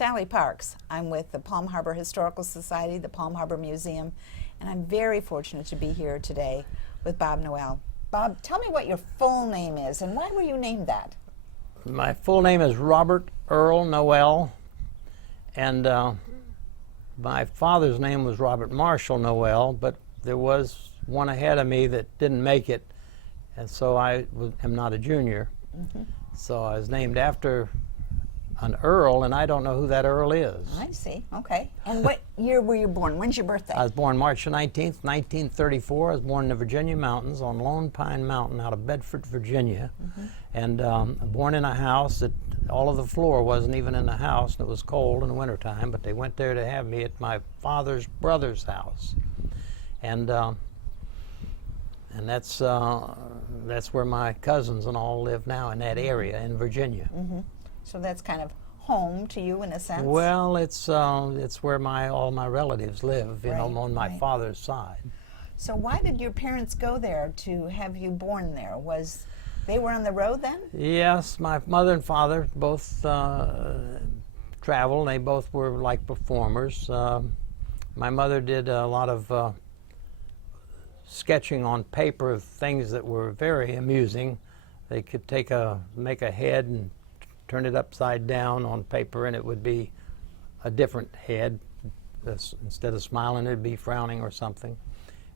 Sally Parks. I'm with the Palm Harbor Historical Society, the Palm Harbor Museum, and I'm very fortunate to be here today with Bob Noell. Bob, tell me what your full name is and why were you named that? My full name is Robert Earl Noell, and my father's name was Robert Marshall Noell, but there was one ahead of me that didn't make it, and so I am not a junior. So I was named after an Earl, and I don't know who that Earl is. I see. Okay. And what year were you born? When's your birthday? I was born March 19th, 1934. I was born in the Virginia mountains on Lone Pine Mountain out of Bedford, Virginia. And born in a house that all of the floor wasn't even in the house, and it was cold in the wintertime, but they went there to have me at my father's brother's house. And that's where my cousins and all live now, in that area in Virginia. So that's kind of home to you in a sense? Well, it's where all my relatives live, you know, on my father's side. So why did your parents go there to have you born there? They were on the road then? Yes, my mother and father both traveled. They both were like performers. My mother did a lot of sketching on paper of things that were very amusing. They could make a head and turn it upside down on paper, and it would be a different head. Instead of smiling, it'd be frowning or something.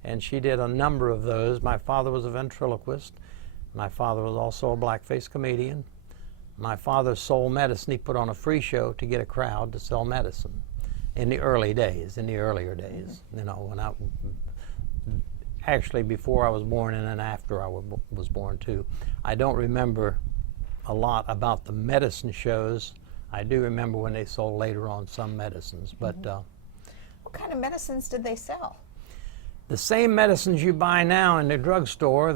And she did a number of those. My father was a ventriloquist. My father was also a blackface comedian. My father sold medicine. He put on a free show to get a crowd to sell medicine in the earlier days, you know, actually before I was born and then after I was born too. I don't remember a lot about the medicine shows. I do remember when they sold later on some medicines, but what kind of medicines did they sell? The same medicines you buy now in the drugstore.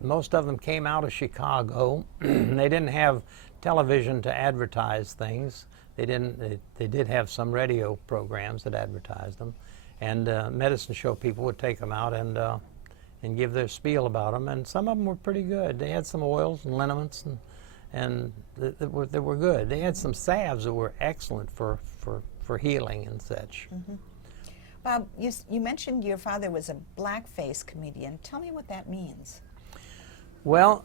Most of them came out of Chicago. They didn't have television to advertise things. They did have some radio programs that advertised them, and medicine show people would take them out and give their spiel about them, and some of them were pretty good. They had some oils and liniments and that were good. They had some salves that were excellent for healing and such. Bob, you mentioned your father was a blackface comedian. Tell me what that means. Well,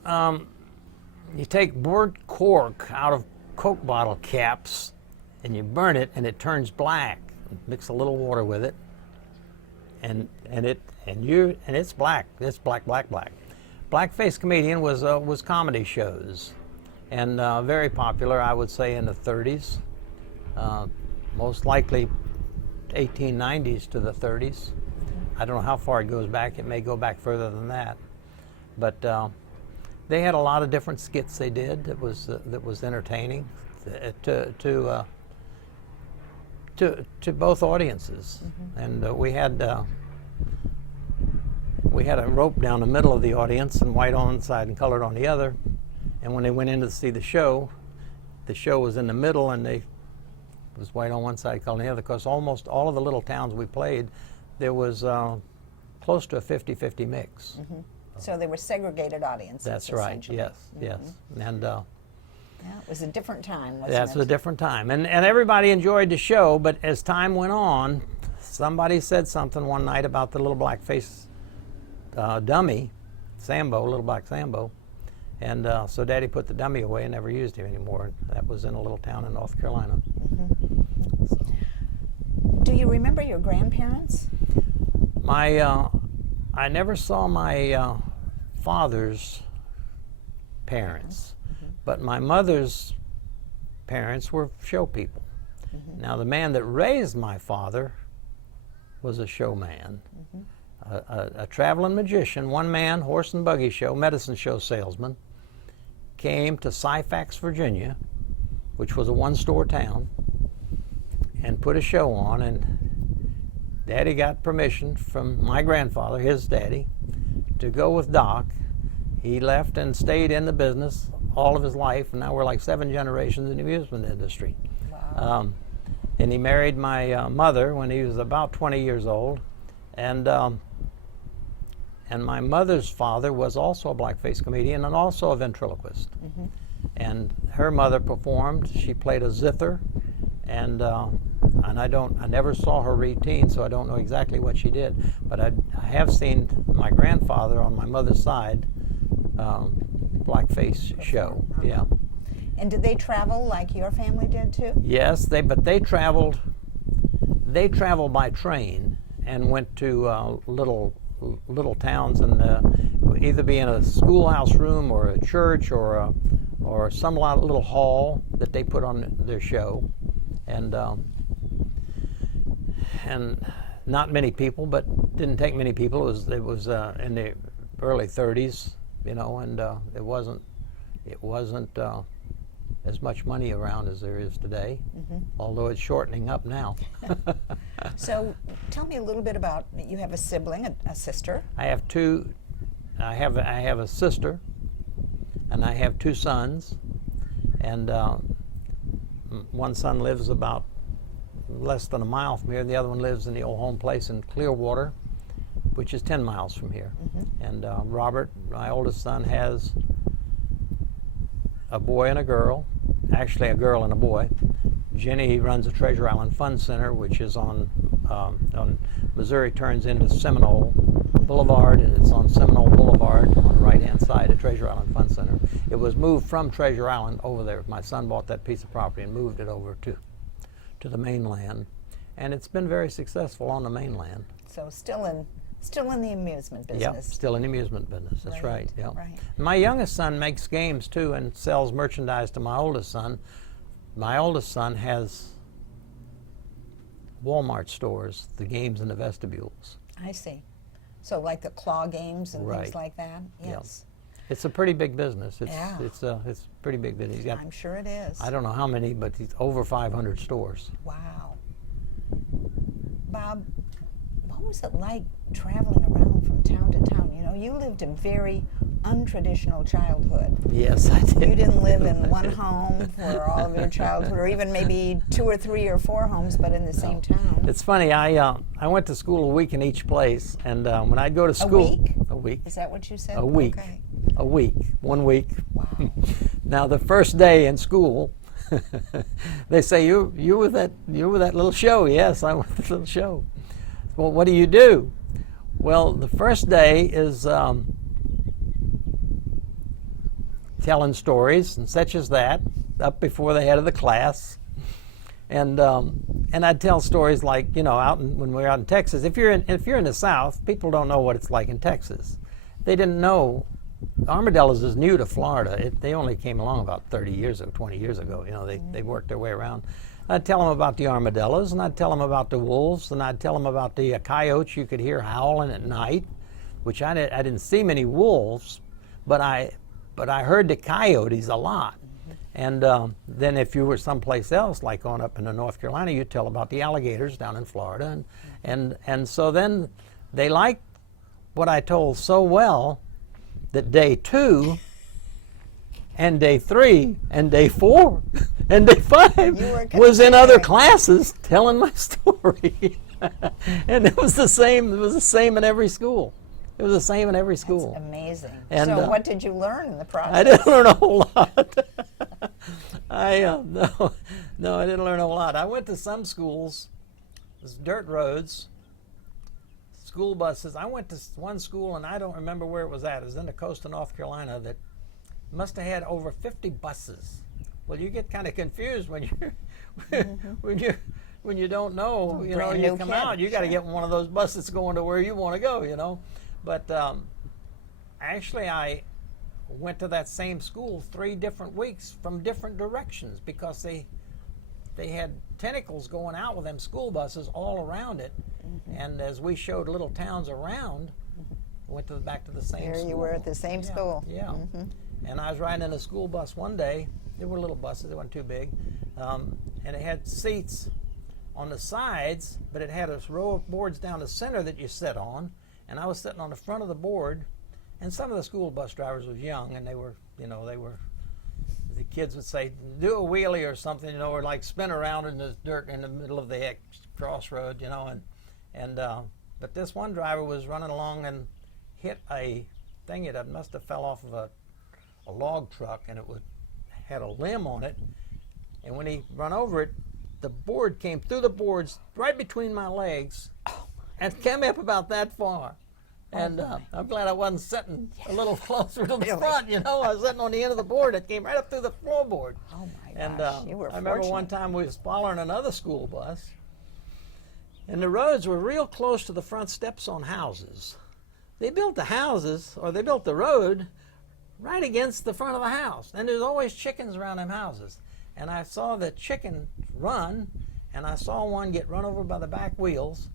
you take burnt cork out of Coke bottle caps and you burn it and it turns black. Mix a little water with it, and it's black. It's black. Blackface comedian was comedy shows, and very popular, I would say, in the 30s, most likely 1890s to the 30s. I don't know how far it goes back. It may go back further than that, but they had a lot of different skits they did that was entertaining to both audiences. And we had a rope down the middle of the audience and white on one side and colored on the other. And when they went in to see the show was in the middle, and it was white on one side, colored on the other, because almost all of the little towns we played, there was close to a 50-50 mix. So they were segregated audiences. That's right, yes. And yeah, it was a different time, wasn't it? that's a different time. And everybody enjoyed the show, but as time went on, somebody said something one night about the little blackface dummy, Sambo, little black Sambo. And so Daddy put the dummy away and never used him anymore. That was in a little town in North Carolina. So. Do you remember your grandparents? I never saw my father's parents, but my mother's parents were show people. Now, the man that raised my father was a showman, a traveling magician, one-man horse and buggy show, medicine show salesman, came to Syfax, Virginia, which was a one-store town, and put a show on, and Daddy got permission from my grandfather, his daddy, to go with Doc. He left and stayed in the business all of his life, and now we're like 7 generations in the amusement industry. Wow. And he married my mother when he was about 20 years old, and my mother's father was also a blackface comedian and also a ventriloquist. And her mother performed. She played a zither, and I never saw her routine, so I don't know exactly what she did. But I have seen my grandfather on my mother's side, Blackface show. Yeah. And did they travel like your family did too? Yes, but they traveled. They traveled by train and went to little towns, and either be in a schoolhouse room or a church or some little hall that they put on their show, and not many people, but didn't take many people. It was in the early 30s, you know, and it wasn't as much money around as there is today, although it's shortening up now. So tell me a little bit about, you have a sibling, a sister. I have two. I have a sister, and I have two sons, and one son lives about less than a mile from here. The other one lives in the old home place in Clearwater, which is 10 miles from here. And Robert, my oldest son, has a boy and a girl, actually a girl and a boy. Jenny runs the Treasure Island Fun Center, which is on Missouri, turns into Seminole Boulevard, and it's on Seminole Boulevard on the right-hand side of Treasure Island Fun Center. It was moved from Treasure Island over there. My son bought that piece of property and moved it over to the mainland, and it's been very successful on the mainland. So still in the amusement business. Yep, still in the amusement business. That's right. Yep. Right. My youngest son makes games too and sells merchandise to my oldest son. My oldest son has Walmart stores, the games in the vestibules. I see. So like the claw games and Right. things like that. Yep. Yes. It's a pretty big business. Yeah. It's pretty big business. He's got, I'm sure it is. I don't know how many, but he's over 500 stores. Wow. Bob, what was it like traveling around from town to town? You know, you lived a very untraditional childhood. Yes, I did. You didn't live in one home for all of your childhood, or even maybe 2 or 3 or 4 homes, but in the same town. It's funny. I went to school a week in each place, and when I'd go to school, A week, Is that what you said? a week, Okay. a week, 1 week. Wow. Now the first day in school, they say you were that little show. Yes, I went to the little show. Well, what do you do? Well, the first day is telling stories and such as that up before the head of the class, and I'd tell stories like, you know, when we were out in Texas. If you're in the South, people don't know what it's like in Texas. They didn't know. Armadillos is new to Florida. They only came along about 30 years ago, 20 years ago. You know, they worked their way around. I'd tell them about the armadillos, and I'd tell them about the wolves, and I'd tell them about the coyotes you could hear howling at night, which I didn't see many wolves, but I heard the coyotes a lot. And then if you were someplace else, like on up in North Carolina, you'd tell about the alligators down in Florida, and so then they liked what I told so well that day 2 and day 3 and day 4 and day 5 was in other classes telling my story. And it was the same. It was the same in every school. It was the same in every school. That's amazing. And, so what did you learn in the process? I didn't learn a whole lot. No, I didn't learn a whole lot. I went to some schools, it was dirt roads, school buses. I went to one school, and I don't remember where it was at. It was in the coast of North Carolina that must have had over 50 buses. Well, you get kind of confused when when you don't know. You know, Brand you new come kid, out, you got to sure. get one of those buses going to where you want to go. You know, but actually, I went to that same school 3 different weeks from different directions because they had tentacles going out with them school buses all around it. And as we showed little towns around, went back to the same Here school. you were at the same school. Yeah. And I was riding in a school bus one day. There were little buses, they weren't too big. And it had seats on the sides, but it had a row of boards down the center that you sit on. And I was sitting on the front of the board. And some of the school bus drivers was young, and they were, the kids would say, do a wheelie or something, you know, or like spin around in the dirt in the middle of the crossroad, you know, but this one driver was running along and hit a thing that must have fell off of a log truck, and it had a limb on it, and when he run over it, the board came through the boards right between my legs and came up about that far. And I'm glad I wasn't sitting a little closer to the front, you know. I was sitting on the end of the board. It came right up through the floorboard. Oh, my gosh. And You were I remember one fortunate. time we was following another school bus, and the roads were real close to the front steps on houses. They built the houses, or they built the road, right against the front of the house. And there's always chickens around them houses. And I saw the chicken run, and I saw one get run over by the back wheels,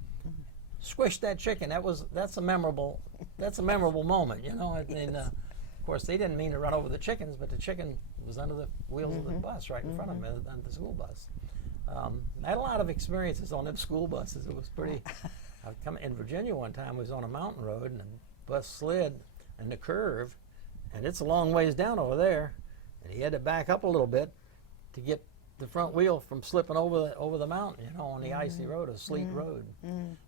squished that chicken. That's a memorable moment, you know. And of course, they didn't mean to run over the chickens, but the chicken was under the wheels of the bus right in front of me, under the school bus. I had a lot of experiences on them school buses. It was pretty. I come in Virginia one time. We was on a mountain road, and the bus slid in the curve, and it's a long ways down over there, and he had to back up a little bit to get the front wheel from slipping over the mountain, you know, on the icy road, a sleet road.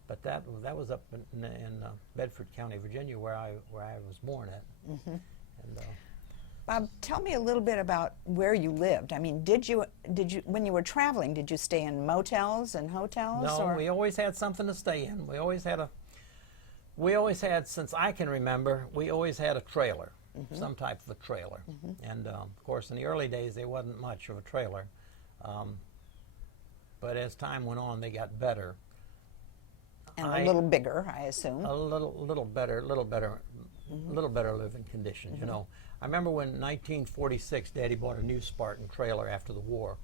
But that was up in Bedford County, Virginia, where I was born at. And Bob, tell me a little bit about where you lived. I mean, did you when you were traveling, did you stay in motels and hotels? no, or? we always had something to stay in. We always had, since I can remember, we always had a trailer, some type of a trailer. And of course, in the early days, there wasn't much of a trailer. But as time went on, they got better. And a little bigger, I assume. A little better living conditions. You know, I remember when 1946, Daddy bought a new Spartan trailer after the war.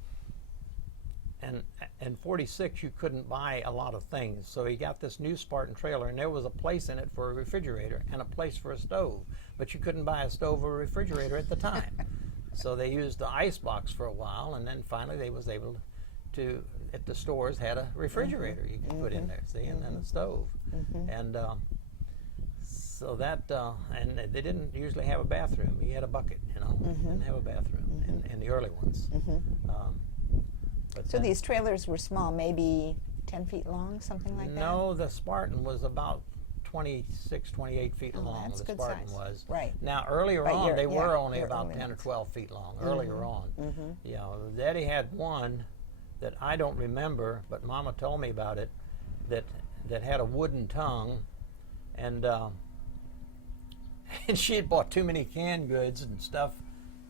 And in 46, you couldn't buy a lot of things, so he got this new Spartan trailer, and there was a place in it for a refrigerator and a place for a stove, but you couldn't buy a stove or a refrigerator at the time. So they used the ice box for a while, and then finally they was able to, at the stores, had a refrigerator you could put in there, see, and then a stove. And so that, and they didn't usually have a bathroom. You had a bucket, you know, didn't have a bathroom in the early ones. But So then, these trailers were small, maybe 10 feet long, something like that? no, the Spartan was about 26, 28 feet Oh, long. that's The good Spartan size. was. Right. Now, earlier But on, your- they were yeah, only your about early 10 or ones. 12 feet long. Earlier on, you know, Daddy had one that I don't remember, but Mama told me about it. That had a wooden tongue, and and she had bought too many canned goods and stuff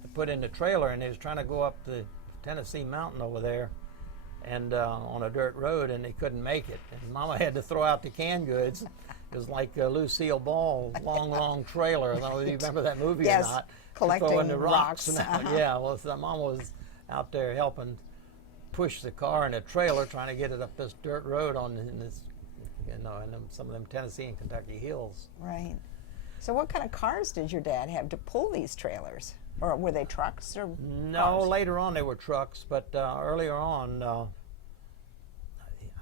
to put in the trailer, and they was trying to go up the Tennessee mountain over there, and on a dirt road, and they couldn't make it. And Mama had to throw out the canned goods. It was like Lucille Ball's long trailer. I don't know if you remember that movie Yes, or not. collecting Throwing the rocks. rocks. And yeah, well, so Mama was out there helping push the car in a trailer, trying to get it up this dirt road in this, you know, in some of them Tennessee and Kentucky hills. Right. So what kind of cars did your dad have to pull these trailers? Or were they trucks or No, cars? later on they were trucks, but earlier on,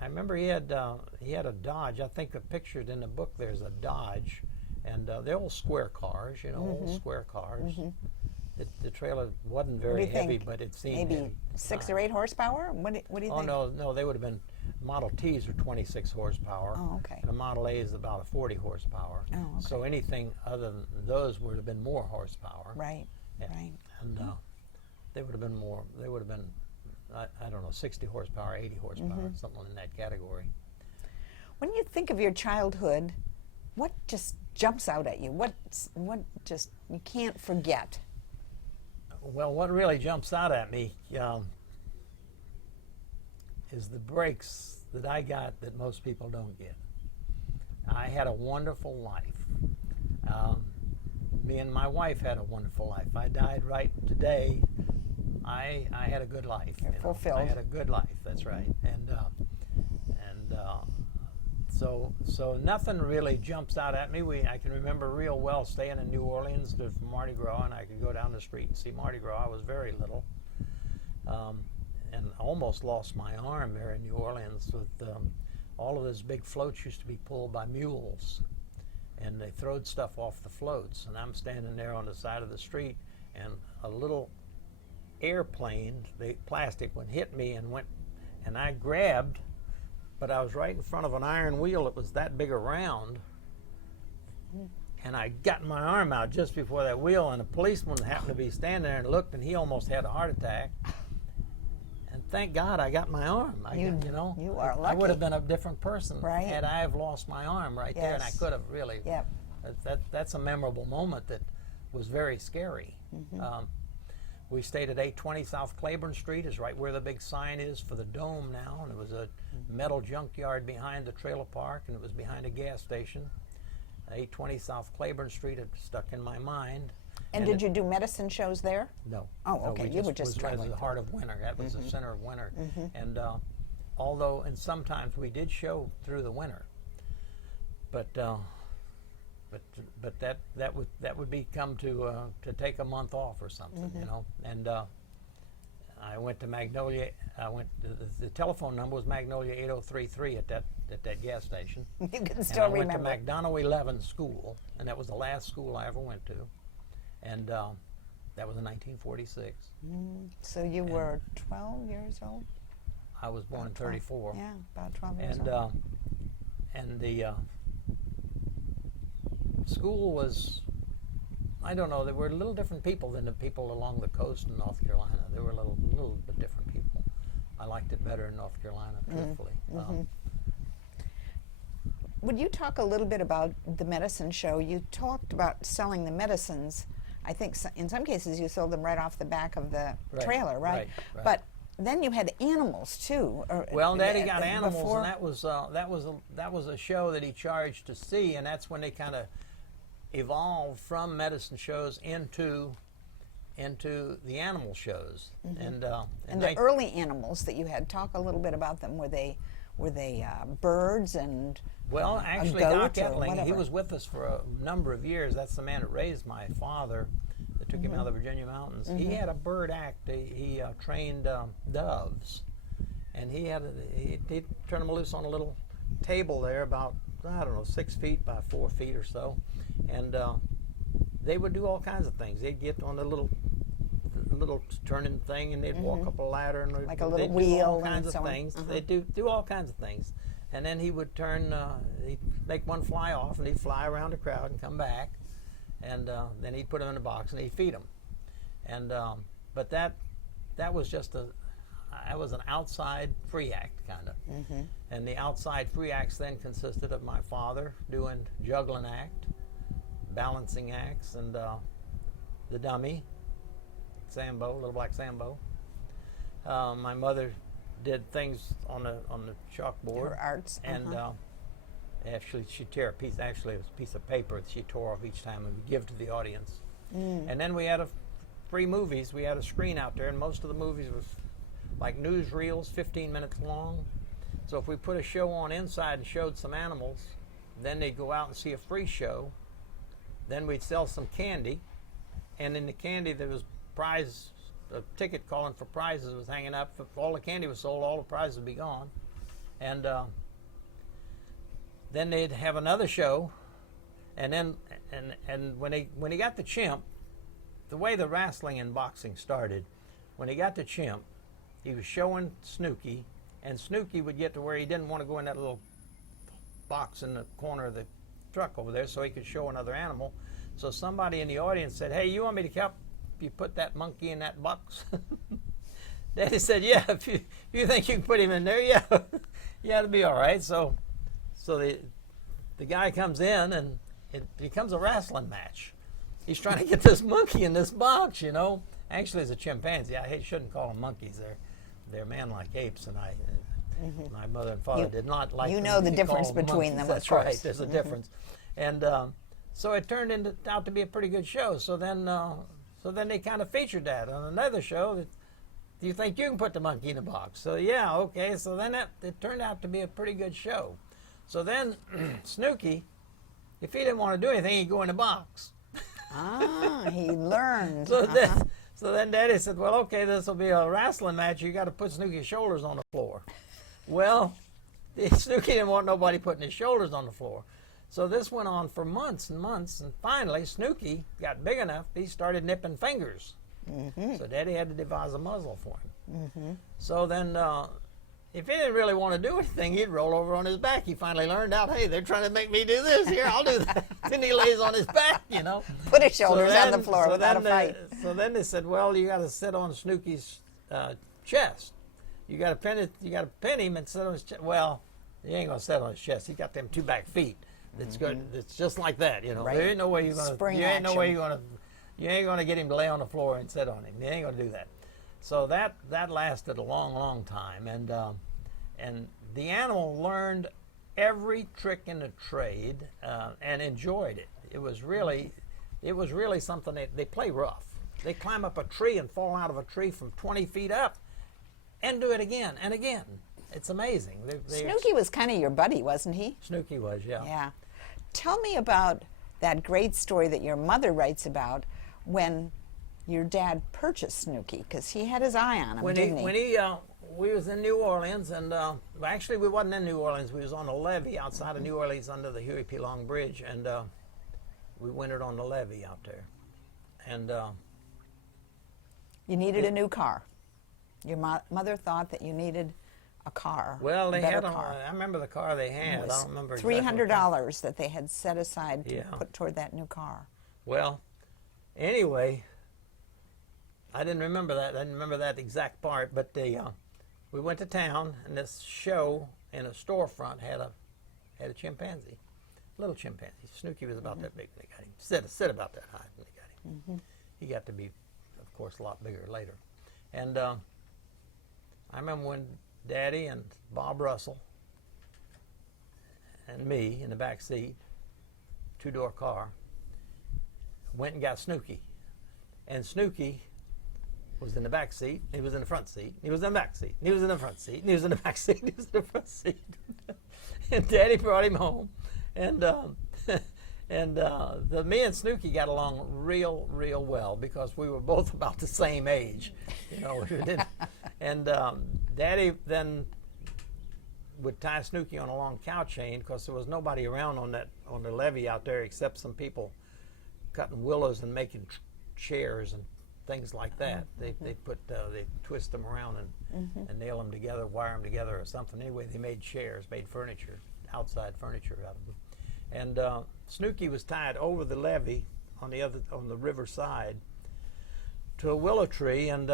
I remember he had a Dodge. I think the pictured in the book there's a Dodge, and they're all square cars, you know, all square cars. The trailer wasn't What do very you heavy, think? but it seemed Maybe heavy at the 6 time. or 8 horsepower? What do you Oh think? no, they would have been Model Ts are 26 horsepower. Oh, okay. And a Model A is about a 40 horsepower. Oh, okay. So anything other than those would have been more horsepower. Right, Yeah. right. And they would have been more. They would have been, I don't know, 60 horsepower, 80 horsepower, something in that category. When you think of your childhood, what just jumps out at you? What just you can't forget? Well, what really jumps out at me is the breaks that I got that most people don't get. I had a wonderful life. Me and my wife had a wonderful life. I died right today. I had a good life. You're you know. fulfilled. I had a good life. That's right. And so nothing really jumps out at me. I can remember real well staying in New Orleans for Mardi Gras, and I could go down the street and see Mardi Gras. I was very little, and almost lost my arm there in New Orleans. With all of those big floats used to be pulled by mules, and they throwed stuff off the floats. And I'm standing there on the side of the street, and a little airplane, the plastic one, hit me and went, and I grabbed. But I was right in front of an iron wheel that was that big around, and I got my arm out just before that wheel, and a policeman happened to be standing there and looked, and he almost had a heart attack. And thank God I got my arm. You know, you are I would have lucky. been a different person Right. had I have lost my arm right there, and I Yes. could have really. Yep. That's a memorable moment that was very scary. We stayed at 820 South Claiborne Street, is right where the big sign is for the Dome now, and it was a metal junkyard behind the trailer park, and it was behind a gas station. 820 South Claiborne Street, it stuck in my mind. And did you do medicine shows there? No. Oh, No, okay. we You were just was traveling the heart of winter. That was the center of winter. And although, and sometimes we did show through the winter, but that would become to take a month off or something, you know. And I went to Magnolia. The telephone number was Magnolia 8033 at that gas station. You can And still I went remember. to McDonough 11 school, and that was the last school I ever went to, and that was in 1946. So you were 12 years old? I was born in About 12. 34. Yeah, about 12 years And old. and the school was, I don't know, there were little different people than the people along the coast in North Carolina. They were little bit different people. I liked it better in North Carolina, truthfully. Would you talk a little bit about the medicine show? You talked about selling the medicines. I think in some cases you sold them right off the back of the trailer, right? Right. But then you had animals too. Well, Daddy got animals, before. and that was a show that he charged to see, and that's when they kind of evolved from medicine shows into the animal shows. And the early animals that you had, talk a little bit about them. Were they birds and well, a actually, goat Doc or Etling, he whatever? was with us for a number of years. That's the man that raised my father, that took him out of the Virginia mountains. He had a bird act. He trained doves, and he turned them loose on a little table there, about, I don't know, 6 feet by 4 feet or so, and they would do all kinds of things. They'd get on the little turning thing, and they'd walk up a ladder, and Like a little they'd do wheel all and kinds of so on. things. They do all kinds of things. And then he would he'd make one fly off, and he'd fly around the crowd and come back, and then he'd put them in a box and he'd feed them. And but that was just I was an outside free act kind of. And the outside free acts then consisted of my father doing juggling act, balancing acts, and the dummy, Sambo, Little Black Sambo. My mother did things on the chalkboard. Her arts. And actually, she'd tear a piece. Actually, it was a piece of paper that she tore off each time and would give to the audience. And then we had free movies. We had a screen out there, and most of the movies was like newsreels, 15 minutes long. So if we put a show on inside and showed some animals, then they'd go out and see a free show. Then we'd sell some candy, and in the candy there was prize. A ticket calling for prizes was hanging up. If all the candy was sold, all the prizes would be gone. And then they'd have another show, and then when he got the chimp, the way the wrestling and boxing started, when he got the chimp, he was showing Snooky, and Snooky would get to where he didn't want to go in that little box in the corner of the truck over there, so he could show another animal. So somebody in the audience said, "Hey, you want me to help you put that monkey in that box?" Daddy said, "Yeah, if you think you can put him in there, yeah, yeah, it'll be all right." So the guy comes in, and it becomes a wrestling match. He's trying to get this monkey in this box, you know. Actually, it's a chimpanzee. I shouldn't call them monkeys. They're man-like apes, and my mother and father did not like. You them know the to be difference called between monkeys. them, That's of course. right. There's a difference, and so it turned out to be a pretty good show. So then they kind of featured that on another show. Do you think you can put the monkey in the box? So yeah, okay. So then it turned out to be a pretty good show. So then Snooky, if he didn't want to do anything, he'd go in the box. He learned. So then Daddy said, "Well, okay, this will be a wrestling match. You got to put Snooky's shoulders on the floor." Well, Snooky didn't want nobody putting his shoulders on the floor. So this went on for months and months, and finally Snooky got big enough, he started nipping fingers. So Daddy had to devise a muzzle for him. So then if he didn't really want to do anything, he'd roll over on his back. He finally learned out, hey, they're trying to make me do this. Here, I'll do that. Then he lays on his back, you know. Put his shoulders on the floor without a fight. So then they said, well, you got to sit on Snooky's chest. You got to pin him and sit on his chest. Well, you ain't gonna sit on his chest. He got them 2 back feet. That's good. It's just like that, you know. Right. There ain't no way you're gonna. Spring you ain't no way action. you ain't gonna get him to lay on the floor and sit on him. You ain't gonna do that. So that lasted a long, long time, and the animal learned every trick in the trade and enjoyed it. It was really something. They play rough. They climb up a tree and fall out of a tree from 20 feet up, and do it again and again. It's amazing. Snooky was kind of your buddy, wasn't he? Snooky was, yeah. Yeah. Tell me about that great story that your mother writes about when your dad purchased Snooky, because he had his eye on him, didn't he? We was in New Orleans, and actually we wasn't in New Orleans. We was on a levee outside of New Orleans under the Huey P. Long Bridge, and we wintered on the levee out there. And you needed a new car. Your mother thought that you needed a car. well, they had. car. I remember the car they had. I don't remember exactly $300 that they had set aside to Yeah. put toward that new car. Well, anyway, I didn't remember that. I didn't remember that exact part. But we went to town, and this show in a storefront had a chimpanzee, little chimpanzee. Snooky was about that big when they got him. Sit about that high when they got him. He got to be, of course, a lot bigger later. And I remember when Daddy and Bob Russell and me in the back seat, 2-door car, went and got Snooky. And Snooky was in the back seat, he was in the front seat, he was in the back seat, he was in the front seat, he was in the back seat, he was in the front seat. And Daddy brought him home. And me and Snooky got along real well because we were both about the same age, you know. And Daddy then would tie Snooky on a long cow chain because there was nobody around on the levee out there except some people cutting willows and making chairs and things like that. They twist them around and nail them together, wire them together or something. Anyway, they made chairs, made furniture, outside furniture out of them. And Snooky was tied over the levee on the river side to a willow tree, and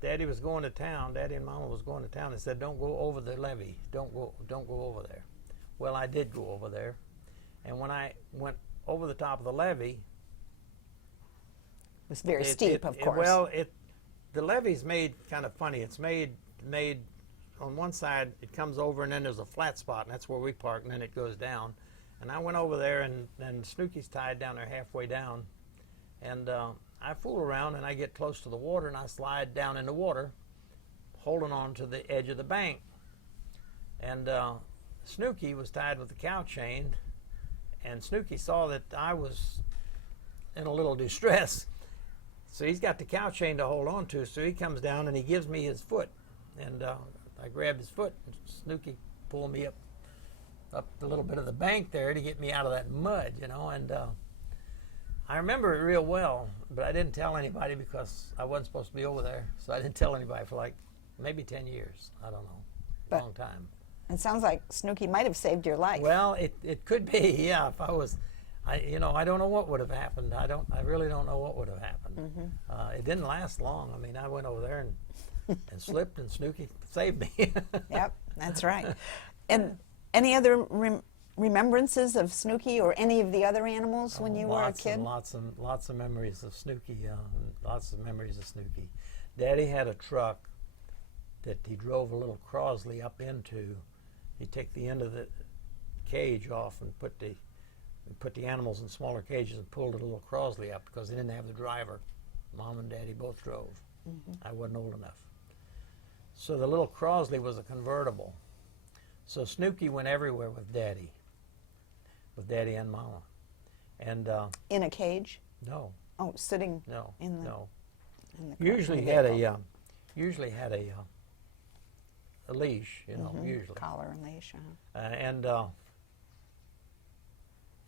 Daddy was going to town. Daddy and Mama was going to town. They said, "Don't go over the levee. Don't go over there." Well, I did go over there, and when I went over the top of the levee, It was very steep, of course. The levee's made kind of funny. It's made on one side. It comes over, and then there's a flat spot, and that's where we park, and then it goes down. And I went over there, and Snooky's tied down there halfway down, and I fool around, and I get close to the water, and I slide down in the water, holding on to the edge of the bank. And Snooky was tied with the cow chain, and Snooky saw that I was in a little distress, so he's got the cow chain to hold on to, so he comes down and he gives me his foot, and I grab his foot, and Snooky pulled me up a little bit of the bank there to get me out of that mud, you know. And I remember it real well, but I didn't tell anybody because I wasn't supposed to be over there, so I didn't tell anybody for like maybe 10 years. I don't know, long time. It sounds like Snooky might have saved your life. Well, it could be, yeah. If I was, I don't know what would have happened. I really don't know what would have happened. It didn't last long. I mean, I went over there and slipped, and Snooky saved me. Yep, that's right. And any other remembrances of Snooky or any of the other animals when you were a kid? Lots of memories of Snooky. Lots of memories of Snooky. Daddy had a truck that he drove a little Crosley up into. He'd take the end of the cage off and put the animals in smaller cages and pulled a little Crosley up because they didn't have the driver. Mom and Daddy both drove. I wasn't old enough. So the little Crosley was a convertible. So Snooky went everywhere with Daddy and Mama. And in a cage? No. Oh, sitting No. in the No. in the car, Usually in the had vehicle. a leash, you know, usually. Collar and leash. And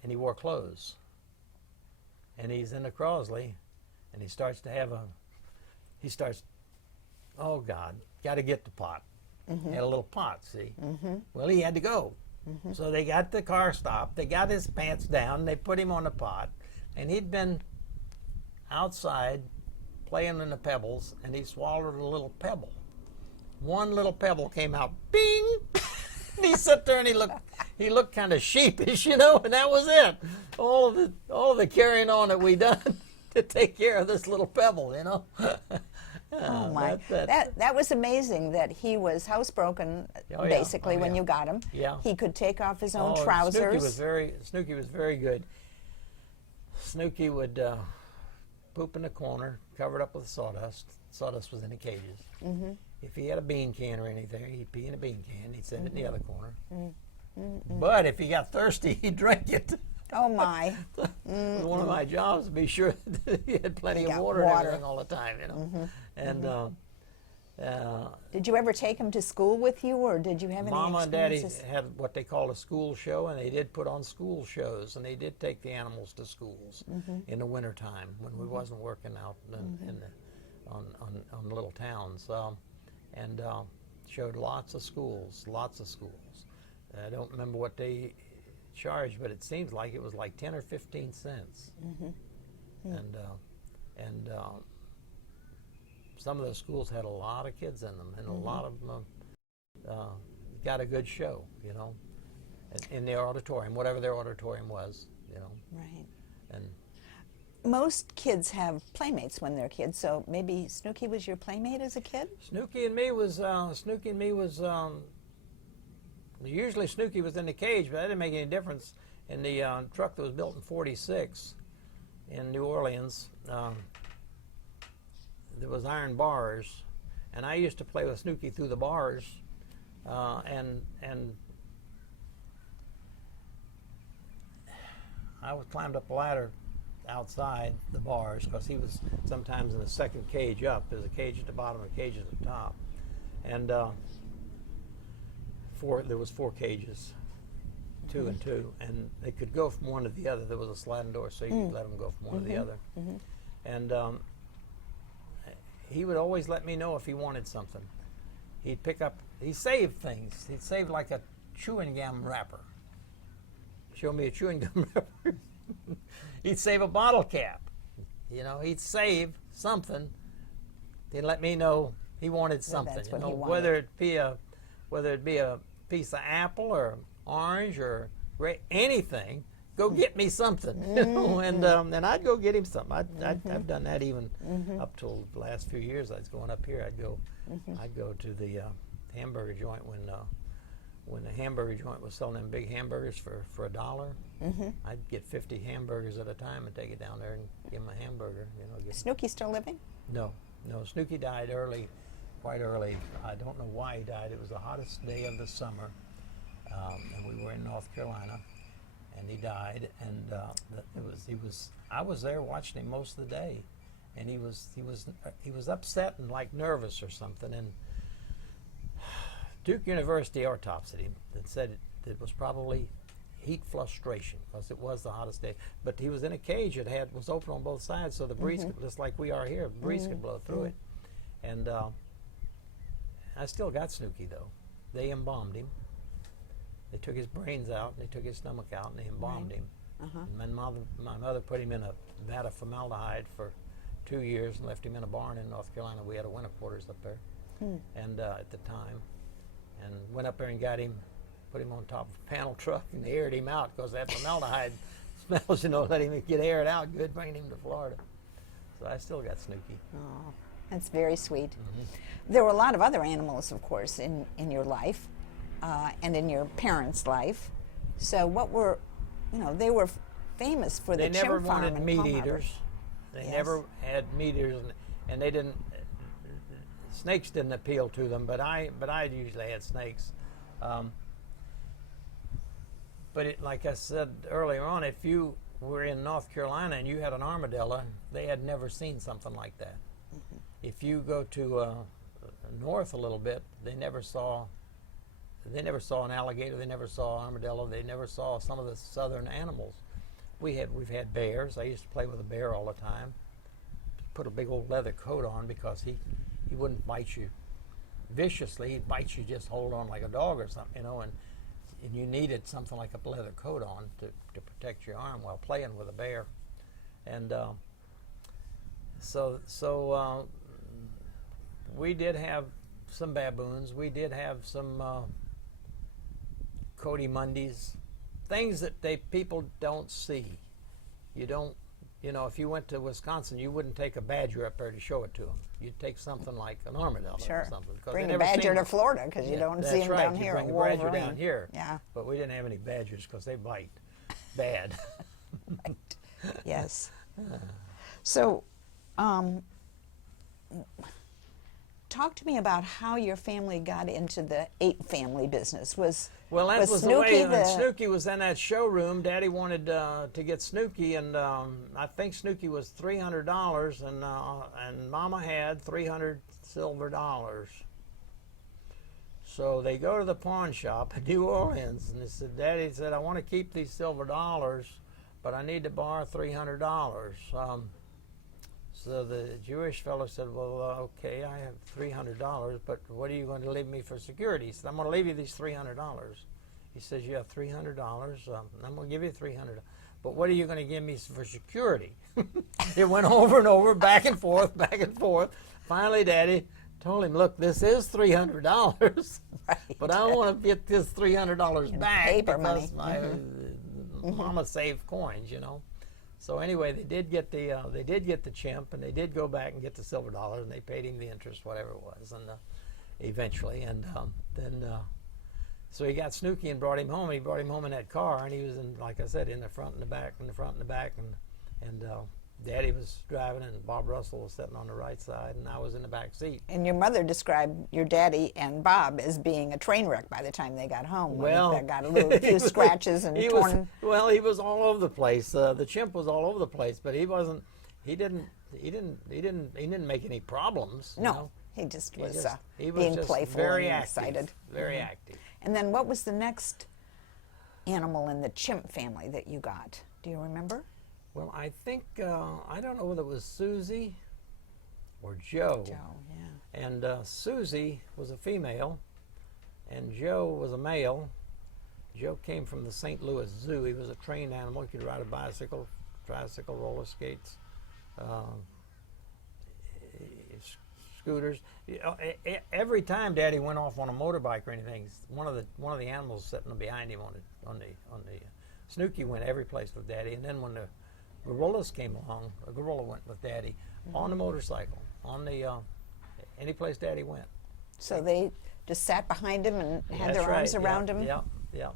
he wore clothes. And he's in the Crosley, and he starts, oh God, got to get the pot. He had a little pot, see? Well, he had to go. So they got the car stopped, they got his pants down, they put him on the pot, and he'd been outside playing in the pebbles, and he swallowed a little pebble. one little pebble came out, bing. And he sat there and he looked kind of sheepish, you know, and that was it. All of the carrying on that we done to take care of this little pebble, you know. Oh my! That was amazing. That he was housebroken, basically, when you got him. Yeah. He could take off his own trousers. Snooky was very good. Snooky would poop in the corner, covered up with sawdust. Sawdust was in the cages. Mm-hmm. If he had a bean can or anything, he'd pee in a bean can. He'd sit it in the other corner. Mm-hmm. But if he got thirsty, he'd drink it. Oh my! One of my jobs to be sure that he had plenty of water and everything all the time, you know. Mm-hmm. And did you ever take him to school with you, or did you have any Mama and Daddy experiences? had what they called a school show, and they did put on school shows, and they did take the animals to schools in the wintertime when we wasn't working out on little towns, and showed lots of schools. I don't remember what they charged, but it seems like it was like 10 or 15 cents. And some of those schools had a lot of kids in them, and a lot of them got a good show, you know, in their auditorium, whatever their auditorium was, you know. Right. And most kids have playmates when they're kids, so maybe Snooky was your playmate as a kid? Snooky and me was usually Snooky was in the cage, but that didn't make any difference. In the truck that was built in '46 in New Orleans, there was iron bars, and I used to play with Snooky through the bars, and I climbed up a ladder outside the bars because he was sometimes in the second cage up. There's a cage at the bottom and a cage at the top, and there was 4 cages, 2 and 2, and they could go from one to the other. There was a sliding door, so you could let them go from one to the other. And he would always let me know if he wanted something. He saved things. He'd save like a chewing gum wrapper. Show me a chewing gum wrapper. He'd save a bottle cap. You know, he'd save something. He'd let me know he wanted something. That's you what know, he wanted. whether it be a piece of apple or orange or anything, go get me something. You know, and I'd go get him something. I've done that even up till the last few years. I was going up here. I'd go to the hamburger joint when the hamburger joint was selling them big hamburgers for $1. I'd get 50 hamburgers at a time and take it down there and give him a hamburger. You know, Is Snooky still living? No. Snooky died early, quite early. I don't know why he died. It was the hottest day of the summer, and we were in North Carolina, and he died. And I was there watching him most of the day, and he was upset and like nervous or something. And Duke University autopsied him and said it was probably heat frustration because it was the hottest day. But he was in a cage that was open on both sides, so the breeze could, just like we are here, the breeze could blow through it. And I still got Snooky though. They embalmed him. They took his brains out and they took his stomach out and they embalmed him. And my mother put him in a vat of formaldehyde for 2 years and left him in a barn in North Carolina. We had a winter quarters up there, and at the time, and went up there and got him, put him on top of a panel truck, and they aired him out because that formaldehyde smells, you know, let him get aired out good, bringing him to Florida. So I still got Snooky. Oh, that's very sweet. There were a lot of other animals, of course, in your life and in your parents' life. So what were, you know, they were famous for the chimp farm in Palm Harbor. They never wanted meat eaters. They never had meat eaters, and they didn't. Snakes didn't appeal to them, but I usually had snakes. But like I said earlier on, if you were in North Carolina and you had an armadillo, they had never seen something like that. If you go to north a little bit, they never saw an alligator, they never saw an armadillo, they never saw some of the southern animals. We've had bears. I used to play with a bear all the time. Put a big old leather coat on because he wouldn't bite you viciously. He'd bite you, just hold on like a dog or something, you know, and you needed something like a leather coat on to protect your arm while playing with a bear. And so we did have some baboons. We did have some Cody Mundies, things that people don't see. You don't, if you went to Wisconsin, you wouldn't take a badger up there to show it to them. You'd take something like an armadillo or something. Bring a badger to Florida because you don't see them down here. That's right. You bring a badger down here. Yeah. But we didn't have any badgers because they bite bad. Right. Yes. So, talk to me about how your family got into the 8 family business. Was Snooky the way when Snooky was in that showroom. Daddy wanted to get Snooky, and I think Snooky was $300, and Mama had 300 silver dollars. So they go to the pawn shop in New Orleans, and they said, Daddy said, I want to keep these silver dollars, but I need to borrow $300. So the Jewish fellow said, well, okay, I have $300, but what are you going to leave me for security? He said, I'm going to leave you these $300. He says, you have $300, I'm going to give you $300. But what are you going to give me for security? It went over and over, back and forth, back and forth. Finally, Daddy told him, look, this is $300, right. But I want to get this $300 back paper because money. my mama saved coins, So anyway, they did get the chimp, and they did go back and get the silver dollars, and they paid him the interest, whatever it was, and eventually, and then so he got Snooky and brought him home. He brought him home in that car, and he was in, like I said, in the front and the back, in the front and the back, and Daddy was driving, and Bob Russell was sitting on the right side, and I was in the back seat. And your mother described your daddy and Bob as being a train wreck by the time they got home. Well, they got a few scratches and torn. He was all over the place. The chimp was all over the place, but he wasn't. He didn't make any problems. No, he just was being being playful very and active, excited. Very active. And then what was the next animal in the chimp family that you got? Do you remember? Well, I think, I don't know whether it was Suzy or Joe. Joe, yeah. And Suzy was a female, and Joe was a male. Joe came from the St. Louis Zoo. He was a trained animal. He could ride a bicycle, tricycle, roller skates, scooters. Every time Daddy went off on a motorbike or anything, one of the animals sitting behind him on the Snooky went every place with Daddy, and then when the gorillas came along, a gorilla went with Daddy on the motorcycle, on the any place Daddy went. So they just sat behind him and had their arms around him? Yeah.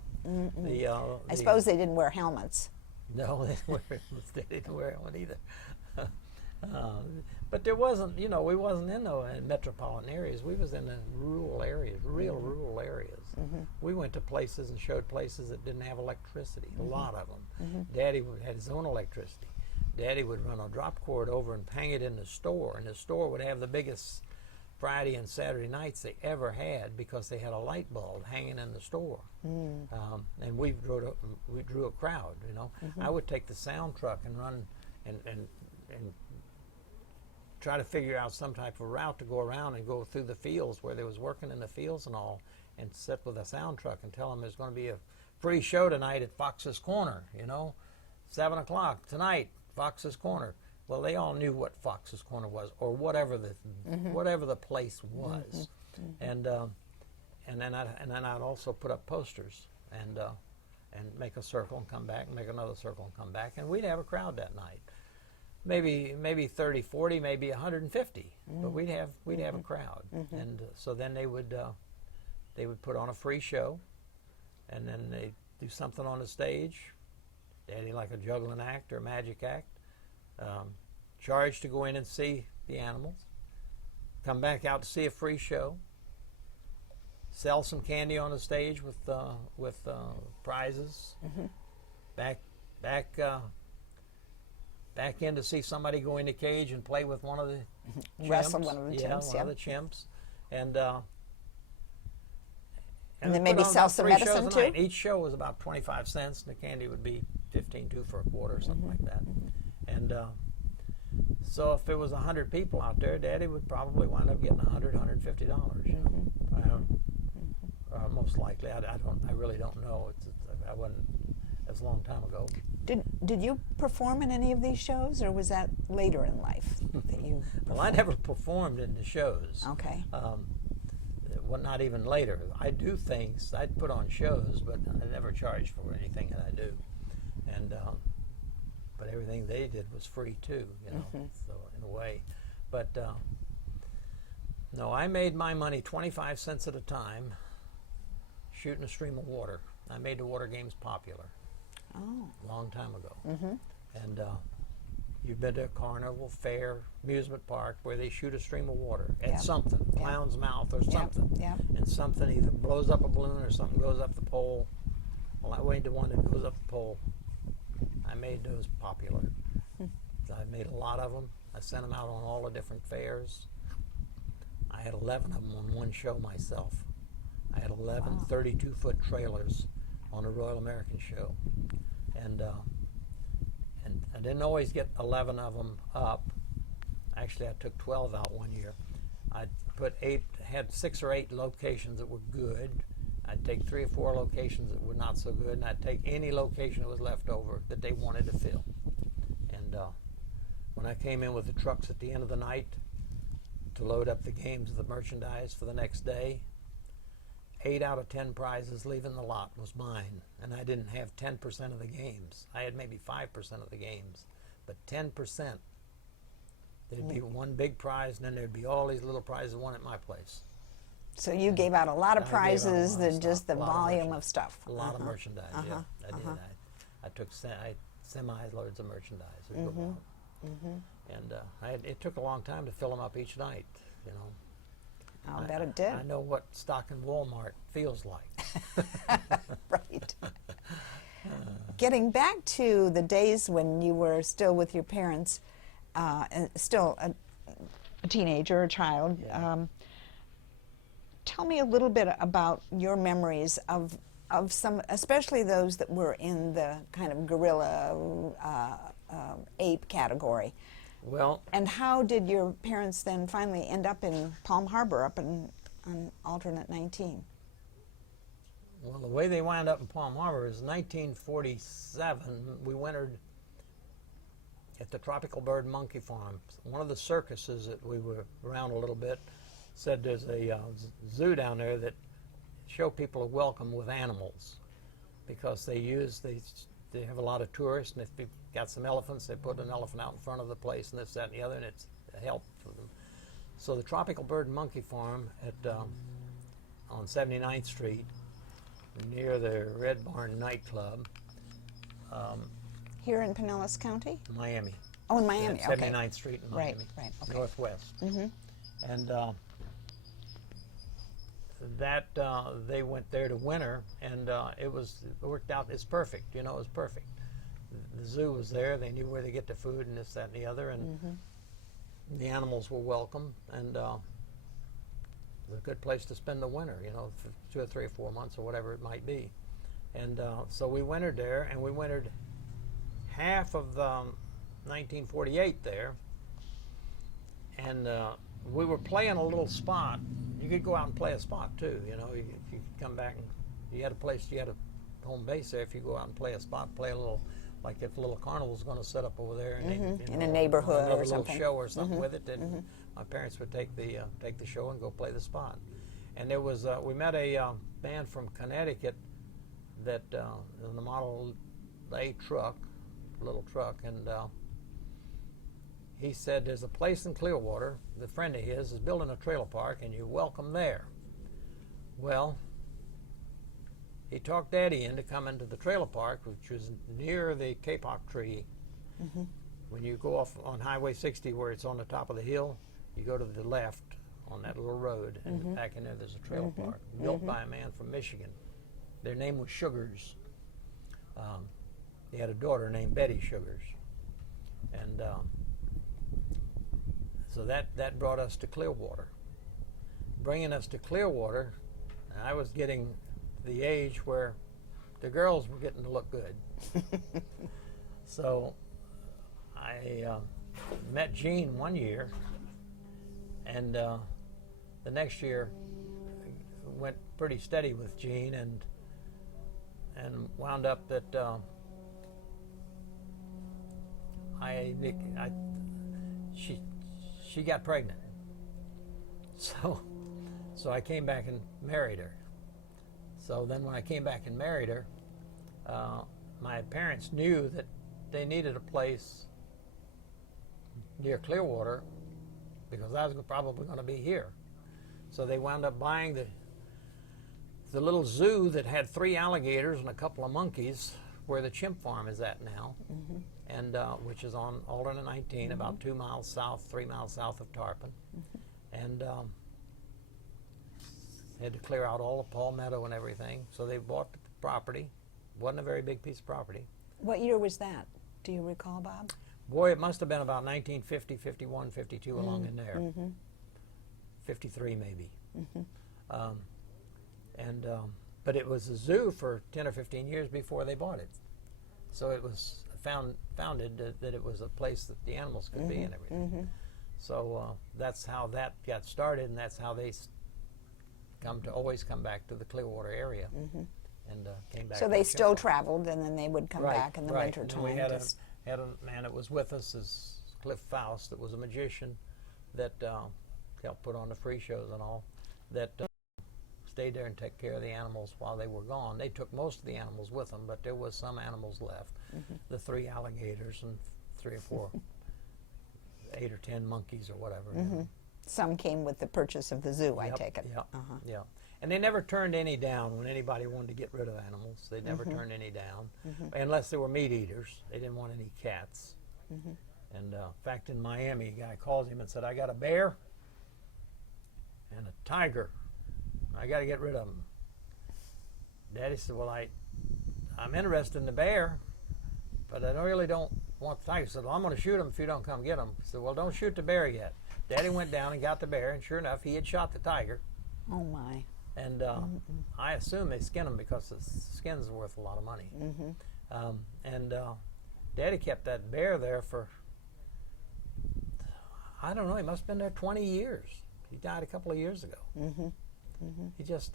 I suppose they didn't wear helmets. No, they didn't wear one either. But there wasn't, we wasn't in the metropolitan areas. We was in the rural areas, rural areas. We went to places and showed places that didn't have electricity, a lot of them. Daddy had his own electricity. Daddy would run a drop cord over and hang it in the store, and the store would have the biggest Friday and Saturday nights they ever had because they had a light bulb hanging in the store. And we drew a crowd, I would take the sound truck and run and try to figure out some type of route to go around and go through the fields where they was working in the fields and all, and sit with a sound truck and tell them there's going to be a free show tonight at Fox's Corner, 7 o'clock tonight, Fox's Corner. Well, they all knew what Fox's Corner was, or whatever the place was, and then I'd also put up posters and make a circle and come back, and make another circle and come back, and we'd have a crowd that night. Maybe 30, 40, maybe 150, but we'd have a crowd, and so then they would put on a free show, and then they do something on the stage, Daddy like a juggling act or a magic act, charge to go in and see the animals, come back out to see a free show, sell some candy on the stage with prizes, back in to see somebody go in the cage and play with one of the chimps. Wrestle one of the chimps, one of the chimps. And then maybe sell some medicine too? Each show was about 25 cents, and the candy would be 15 too for a quarter or something like that. And so if there was 100 people out there, Daddy would probably wind up getting $100, $150. Most likely. I really don't know. I wasn't. That's a long time ago. Did you perform in any of these shows, or was that later in life that you performed? Well, I never performed in the shows. Okay. well, not even later. I do things. I put on shows, but I never charge for anything that I do. And but everything they did was free too, you know. So in a way, but no, I made my money 25 cents at a time, shooting a stream of water. I made the water games popular. Oh. A long time ago. And you've been to a carnival, fair, amusement park where they shoot a stream of water at something, clown's mouth or something. And something either blows up a balloon or something goes up the pole. Well, I made the one that goes up the pole. I made those popular. So I made a lot of them. I sent them out on all the different fairs. I had 11 of them on one show myself. I had 11 32-foot trailers on the Royal American Show. And I didn't always get 11 of them up. Actually, I took 12 out one year. I had 6 or 8 locations that were good. I'd take 3 or 4 locations that were not so good, and I'd take any location that was left over that they wanted to fill. And when I came in with the trucks at the end of the night to load up the games of the merchandise for the next day, 8 out of 10 prizes leaving the lot was mine, and I didn't have 10% of the games. I had maybe 5% of the games, but 10%. There'd be one big prize, and then there'd be all these little prizes won at my place. So you gave out a lot of prizes than just the A lot volume of stuff. A lot of merchandise, yeah, I did. I took semi-loads of merchandise. And it took a long time to fill them up each night, you know. I'll bet it did. I know what stocking Walmart feels like. Right. Getting back to the days when you were still with your parents, still a teenager, a child, tell me a little bit about your memories of some, especially those that were in the kind of gorilla, ape category. Well, and how did your parents then finally end up in Palm Harbor, up on alternate 19? Well, the way they wound up in Palm Harbor is 1947. We wintered at the Tropical Bird Monkey Farm. One of the circuses that we were around a little bit said there's a zoo down there that show people are welcome with animals, because they have a lot of tourists, and if they've got some elephants, they put an elephant out in front of the place, and this, that, and the other, and it's a help for them. So the Tropical Bird Monkey Farm on 79th Street, near the Red Barn nightclub. Here in Pinellas County? Miami. Oh, in Miami, okay. 79th Street in Miami. Right, okay. Northwest. And they went there to winter, and it worked out. It's perfect, you know, it was perfect. The zoo was there. They knew where to get the food and this, that, and the other, and the animals were welcome, and it was a good place to spend the winter, you know, for 2 or 3 or 4 months or whatever it might be. And so we wintered there, and we wintered half of 1948 there, and we were playing a little spot. You could go out and play a spot too, you know. If you could come back and you had a place, you had a home base there. If you go out and play a spot, play a little, like if a little carnival's going to set up over there, and in a neighborhood or little something, show or something with it, then my parents would take the show and go play the spot. And there was we met a man from Connecticut that in the Model A truck, little truck, and he said there's a place in Clearwater, the friend of his is building a trailer park, and you're welcome there. Well, he talked Daddy into coming to the trailer park, which was near the kapok tree. When you go off on Highway 60, where it's on the top of the hill, you go to the left on that little road, and back in there there's a trailer park built by a man from Michigan. Their name was Sugars. They had a daughter named Betty Sugars, and so that brought us to Clearwater. Bringing us to Clearwater, I was getting the age where the girls were getting to look good. So I met Jean one year, and the next year went pretty steady with Jean, and wound up that she got pregnant. So So I came back and married her. So then when I came back and married her, my parents knew that they needed a place near Clearwater because I was probably going to be here. So they wound up buying the little zoo that had 3 alligators and a couple of monkeys where the chimp farm is at now, and which is on Alderton 19, about 2 miles south, 3 miles south of Tarpon. And had to clear out all the palmetto and everything. So they bought the property. Wasn't a very big piece of property. What year was that? Do you recall, Bob? Boy, it must have been about 1950, 51, 52, along in there. 53 maybe. But it was a zoo for 10 or 15 years before they bought it. So it was founded that it was a place that the animals could be and everything. So that's how that got started, and that's how they always come back to the Clearwater area. And came back. So they still traveled, and then they would come back in the winter time. We had a man that was with us, is Cliff Faust, that was a magician that helped put on the free shows and all, that stayed there and took care of the animals while they were gone. They took most of the animals with them, but there was some animals left. The 3 alligators and 3 or 4, 8 or 10 monkeys or whatever. You know. Some came with the purchase of the zoo, I take it. Yeah. And they never turned any down when anybody wanted to get rid of animals. They never turned any down, unless they were meat eaters. They didn't want any cats. And in fact, in Miami, a guy called him and said, "I got a bear and a tiger. I got to get rid of them." Daddy said, "Well, I'm interested in the bear, but I really don't want the tiger." He said, "Well, I'm going to shoot him if you don't come get him." He said, "Well, don't shoot the bear yet." Daddy went down and got the bear, and sure enough, he had shot the tiger. Oh, my. And I assume they skin them because the skin's worth a lot of money. Daddy kept that bear there for, I don't know, he must have been there 20 years. He died a couple of years ago. He was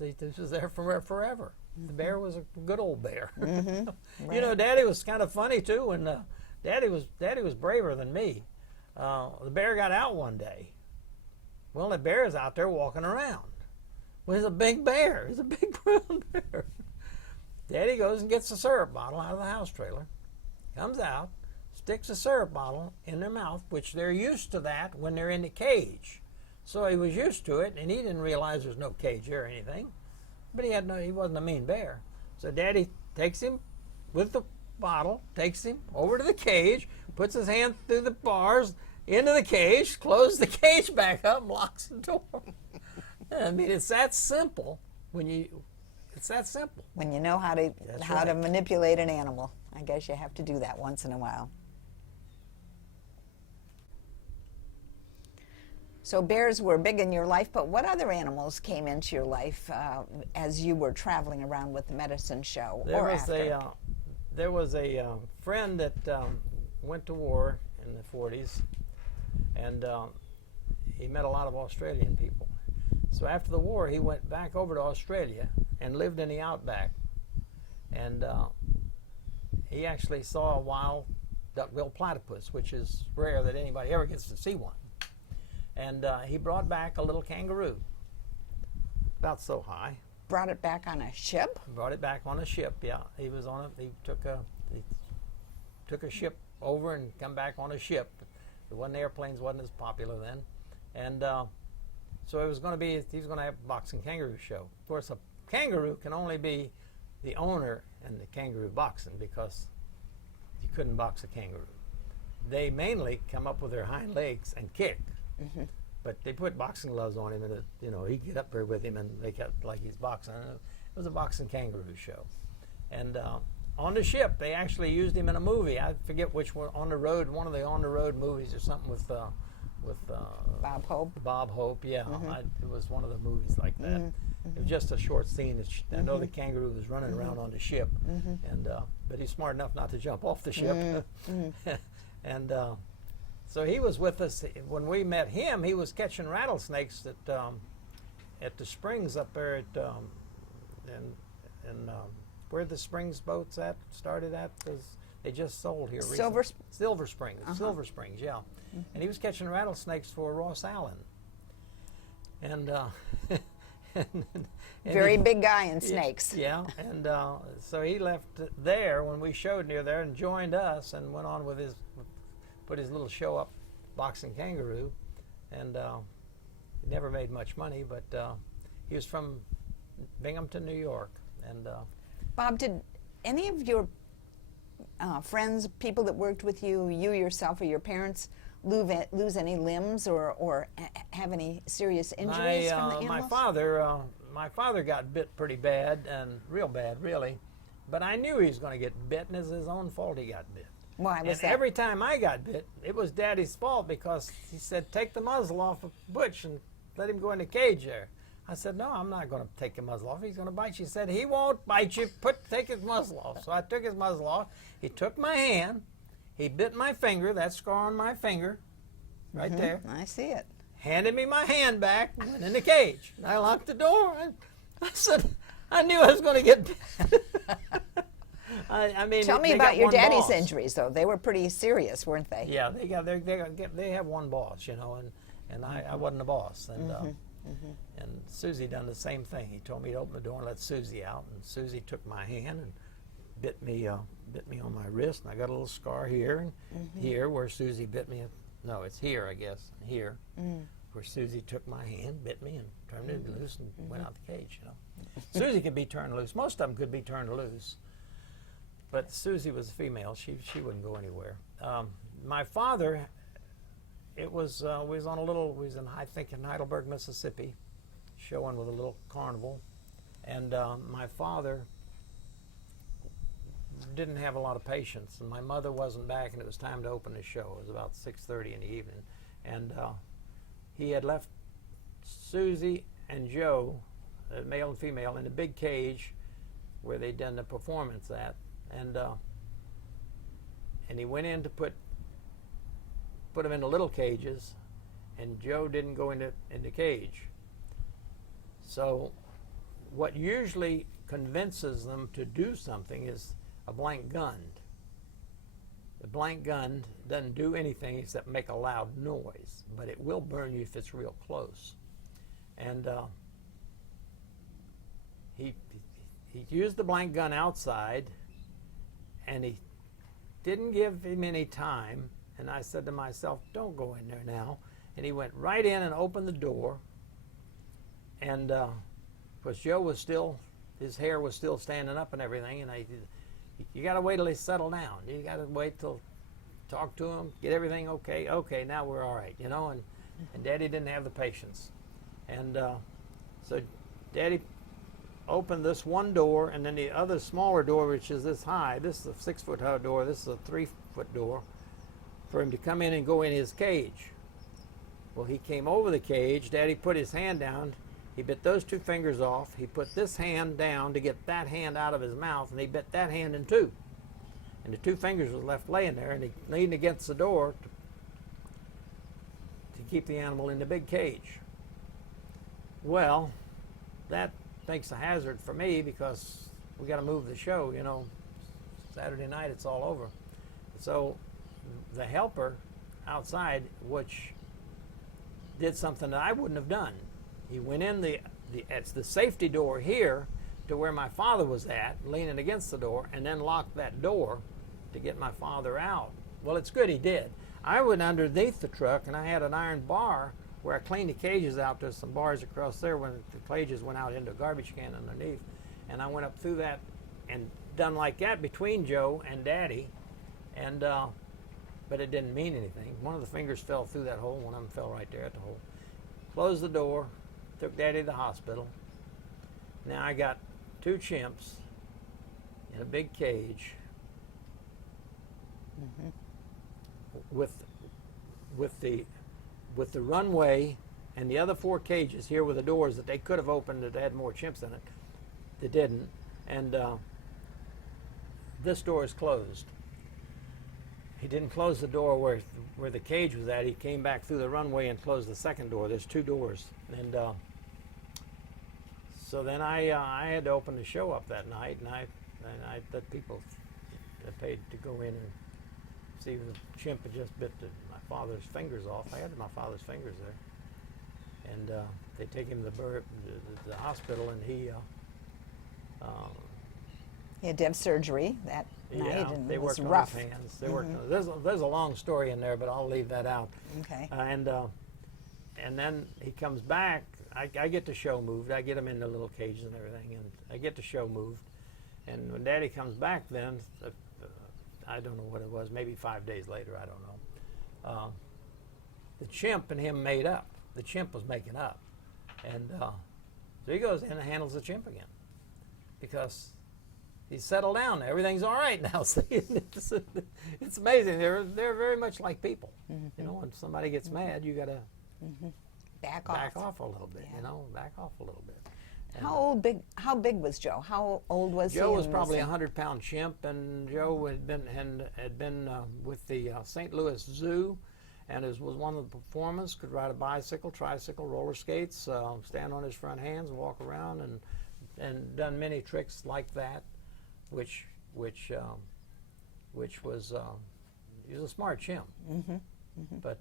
there forever. The bear was a good old bear. You know, Daddy was kind of funny too, and Daddy was braver than me. The bear got out one day. Well, the bear's out there walking around. Well, he's a big bear. He's a big brown bear. Daddy goes and gets a syrup bottle out of the house trailer, comes out, sticks a syrup bottle in their mouth, which they're used to that when they're in the cage. So he was used to it, and he didn't realize there's no cage there or anything. But he wasn't a mean bear. So Daddy takes him with the bottle, takes him over to the cage, puts his hand through the bars into the cage, closes the cage back up, and locks the door. I mean, it's that simple. It's that simple. When you know how to manipulate an animal, I guess you have to do that once in a while. So bears were big in your life, but what other animals came into your life as you were traveling around with the medicine show? There was a friend that went to war in the 40s, and he met a lot of Australian people. So after the war, he went back over to Australia and lived in the outback. And he actually saw a wild duck-billed platypus, which is rare that anybody ever gets to see one. And he brought back a little kangaroo, about so high. Brought it back on a ship? Brought it back on a ship, yeah. He took a ship over and come back on a ship. Airplanes wasn't as popular then. And so he was going to have a boxing kangaroo show. Of course, a kangaroo can only be the owner and the kangaroo boxing, because you couldn't box a kangaroo. They mainly come up with their hind legs and kick. But they put boxing gloves on him, and he'd get up there with him, and they kept like he's boxing. It was a boxing kangaroo show. And on the ship, they actually used him in a movie. I forget which one, On the Road, one of the On the Road movies or something with Bob Hope. Bob Hope, yeah. It was one of the movies like that. It was just a short scene. I know the kangaroo was running around on the ship, and but he's smart enough not to jump off the ship. And so he was with us when we met him. He was catching rattlesnakes at the springs up there at where the Springs boats started at, because they just sold here recently. Silver Springs. Silver Springs, yeah. And he was catching rattlesnakes for Ross Allen. And and Very he- big guy in snakes. Yeah, and so he left there when we showed near there and joined us and went on with put his little show up, Boxing Kangaroo, and he never made much money, but he was from Binghamton, New York, and Bob, did any of your friends, people that worked with you, you yourself or your parents, lose any limbs or have any serious injuries from the animals? my father got bit pretty bad, and real bad, really. But I knew he was going to get bit, and it's his own fault he got bit. Why was and that? every time I got bit, it was Daddy's fault because he said, take the muzzle off of Butch and let him go in the cage there. I said, no, I'm not going to take the muzzle off. He's going to bite you. He said, he won't bite you. Take his muzzle off. So I took his muzzle off. He took my hand. He bit my finger, that scar on my finger, right there. I see it. Handed me my hand back, went in the cage. And I locked the door, and I said, I knew I was going to get bit. I mean, Tell me they about got your one daddy's boss. injuries, though. They were pretty serious, weren't they? Yeah, they have one boss, you know, and I wasn't the boss. And and Suzy done the same thing. He told me to open the door and let Suzy out, and Suzy took my hand and bit me on my wrist, and I got a little scar here and here where Suzy bit me. No, it's here, I guess, here, where Suzy took my hand, bit me, and turned it loose and went out the cage, you know. Suzy could be turned loose. Most of them could be turned loose. But Suzy was a female. She wouldn't go anywhere. My father, we was in, I think, in Heidelberg, Mississippi, showing with a little carnival. And my father didn't have a lot of patience, and my mother wasn't back, and it was time to open the show. It was about 6:30 in the evening, and he had left Suzy and Joe, male and female, in a big cage where they'd done the performance at, and he went in to put them into little cages, and Joe didn't go in the cage. So what usually convinces them to do something is a blank gun. The blank gun doesn't do anything except make a loud noise, but it will burn you if it's real close. And he used the blank gun outside, and he didn't give him any time. And I said to myself, don't go in there now. And he went right in and opened the door. And because Joe was still, his hair was still standing up and everything, and you got to wait till they settle down. You got to wait till, talk to them, get everything okay. Okay, now we're all right, you know. And Daddy didn't have the patience. And so Daddy opened this one door, and then the other smaller door, which is this high. This is a 6-foot high door. This is a 3-foot door for him to come in and go in his cage. Well, he came over the cage. Daddy put his hand down. He bit those 2 fingers off. He put this hand down to get that hand out of his mouth, and he bit that hand in 2. And the 2 fingers was left laying there, and he leaned against the door to keep the animal in the big cage. Well, that makes a hazard for me because we got to move the show, you know. Saturday night, it's all over. So the helper outside, which did something that I wouldn't have done. He went in it's the safety door here to where my father was at, leaning against the door, and then locked that door to get my father out. Well, it's good he did. I went underneath the truck, and I had an iron bar where I cleaned the cages out. There's some bars across there when the cages went out into a garbage can underneath. And I went up through that and done like that between Joe and Daddy. And but it didn't mean anything. One of the fingers fell through that hole. One of them fell right there at the hole. Closed the door, took Daddy to the hospital. Now I got 2 chimps in a big cage with the runway and the other 4 cages here with the doors that they could have opened that had more chimps in it. They didn't. And this door is closed. He didn't close the door where the cage was at. He came back through the runway and closed the second door. There's 2 doors. And so then I had to open the show up that night, and I let people that paid to go in and see if the chimp had just bit my father's fingers off. I had my father's fingers there. and they take him to the hospital, and he had to have surgery that night, and they it was worked rough. on his hands. They worked. There's a long story in there, but I'll leave that out. Okay. And then he comes back. I get the show moved. I get him in the little cages and everything, and I get the show moved. And when Daddy comes back, then I don't know what it was. Maybe 5 days later, I don't know. The chimp and him made up. The chimp was making up, and so he goes in and handles the chimp again because he's settled down. Everything's all right now. See, it's amazing. They're very much like people. You know, when somebody gets mad, you gotta back off a little bit. Yeah. You know, back off a little bit. And, How big was Joe? How old was he? Joe was probably a 100-pound chimp, and Joe had been with the St. Louis Zoo, and was one of the performers. Could ride a bicycle, tricycle, roller skates, stand on his front hands, walk around, and done many tricks like that, which was he was a smart chimp, but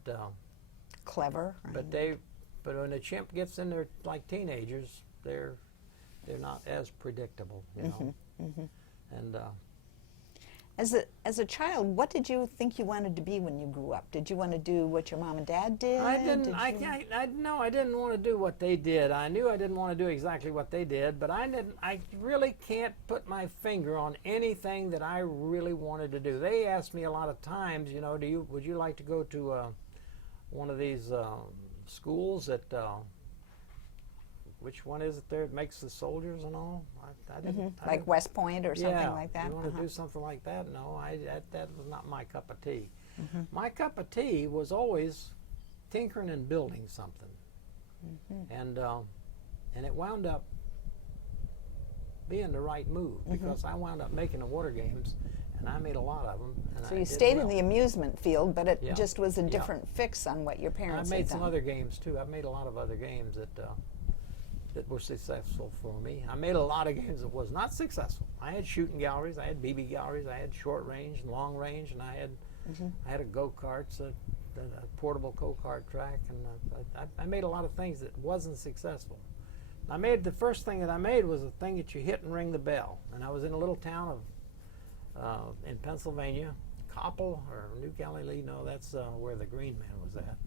clever. but when a chimp gets in there like teenagers, they're not as predictable, you know. And as a child, what did you think you wanted to be when you grew up? Did you want to do what your mom and dad did? I didn't. No, I didn't want to do what they did. I knew I didn't want to do exactly what they did, but I didn't. I really can't put my finger on anything that I really wanted to do. They asked me a lot of times, you know, would you like to go to one of these schools that which one is it there that makes the soldiers and all? I didn't. Like West Point or something like that? You want to do something like that? No, that was not my cup of tea. My cup of tea was always tinkering and building something. And it wound up being the right move because I wound up making the water games, and I made a lot of them. And So you stayed in the amusement field, but it just was a Yeah. different fix on what your parents I had made done. some other games too. I've made a lot of other games that were successful for me. I made a lot of games that was not successful. I had shooting galleries, I had BB galleries, I had short range and long range, and I had a go-karts, a portable go-kart track, and I made a lot of things that wasn't successful. The first thing that I made was a thing that you hit and ring the bell. And I was in a little town in Pennsylvania, Coppell or New Galilee. No, that's where the Green Man was at.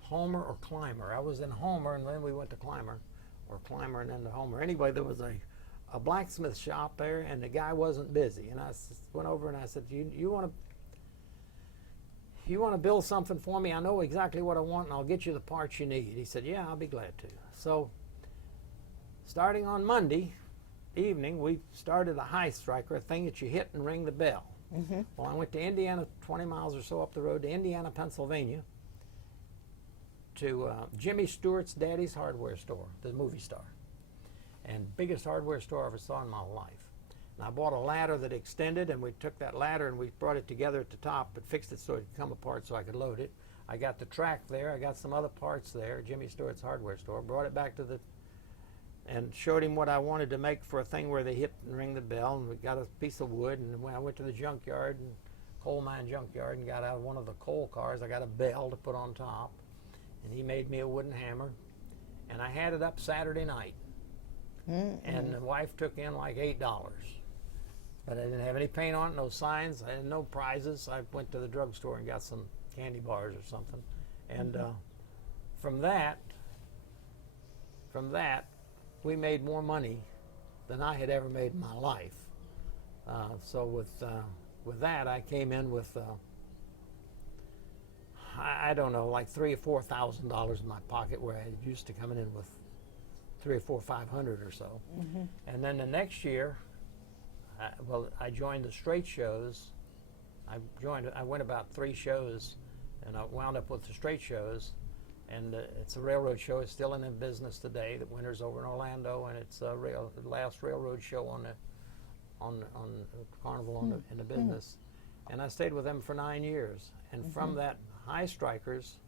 Homer or Clymer. I was in Homer, and then we went to Clymer, or Clymer and then to Homer. Anyway, there was a blacksmith shop there, and the guy wasn't busy. And I went over and I said, "You want to build something for me? I know exactly what I want, and I'll get you the parts you need." He said, "Yeah, I'll be glad to." So, starting on Monday evening, we started a high striker, a thing that you hit and ring the bell. Well, I went to Indiana, 20 miles or so up the road to Indiana, Pennsylvania, to Jimmy Stewart's Daddy's Hardware Store, the movie star, and biggest hardware store I ever saw in my life. And I bought a ladder that extended, and we took that ladder and we brought it together at the top, but fixed it so it could come apart so I could load it. I got the track there. I got some other parts there, Jimmy Stewart's Hardware Store. Brought it back to and showed him what I wanted to make for a thing where they hit and ring the bell. And we got a piece of wood, and when I went to the junkyard, coal mine junkyard, and got out one of the coal cars, I got a bell to put on top. And he made me a wooden hammer, and I had it up Saturday night. And the wife took in like $8. But I didn't have any paint on it, no signs, I had no prizes. I went to the drugstore and got some candy bars or something. And from that, we made more money than I had ever made in my life. So with that, I came in with I don't know, like $3,000 or $4,000 in my pocket, where I used to coming in with $300 or $400, $500 or so. And then the next year, I joined the straight shows. I went about 3 shows, and I wound up with the straight shows. And it's a railroad show. It's still in business today. The winter's over in Orlando, and it's the last railroad show on Carnival in the business. And I stayed with them for 9 years. And from that high strikers,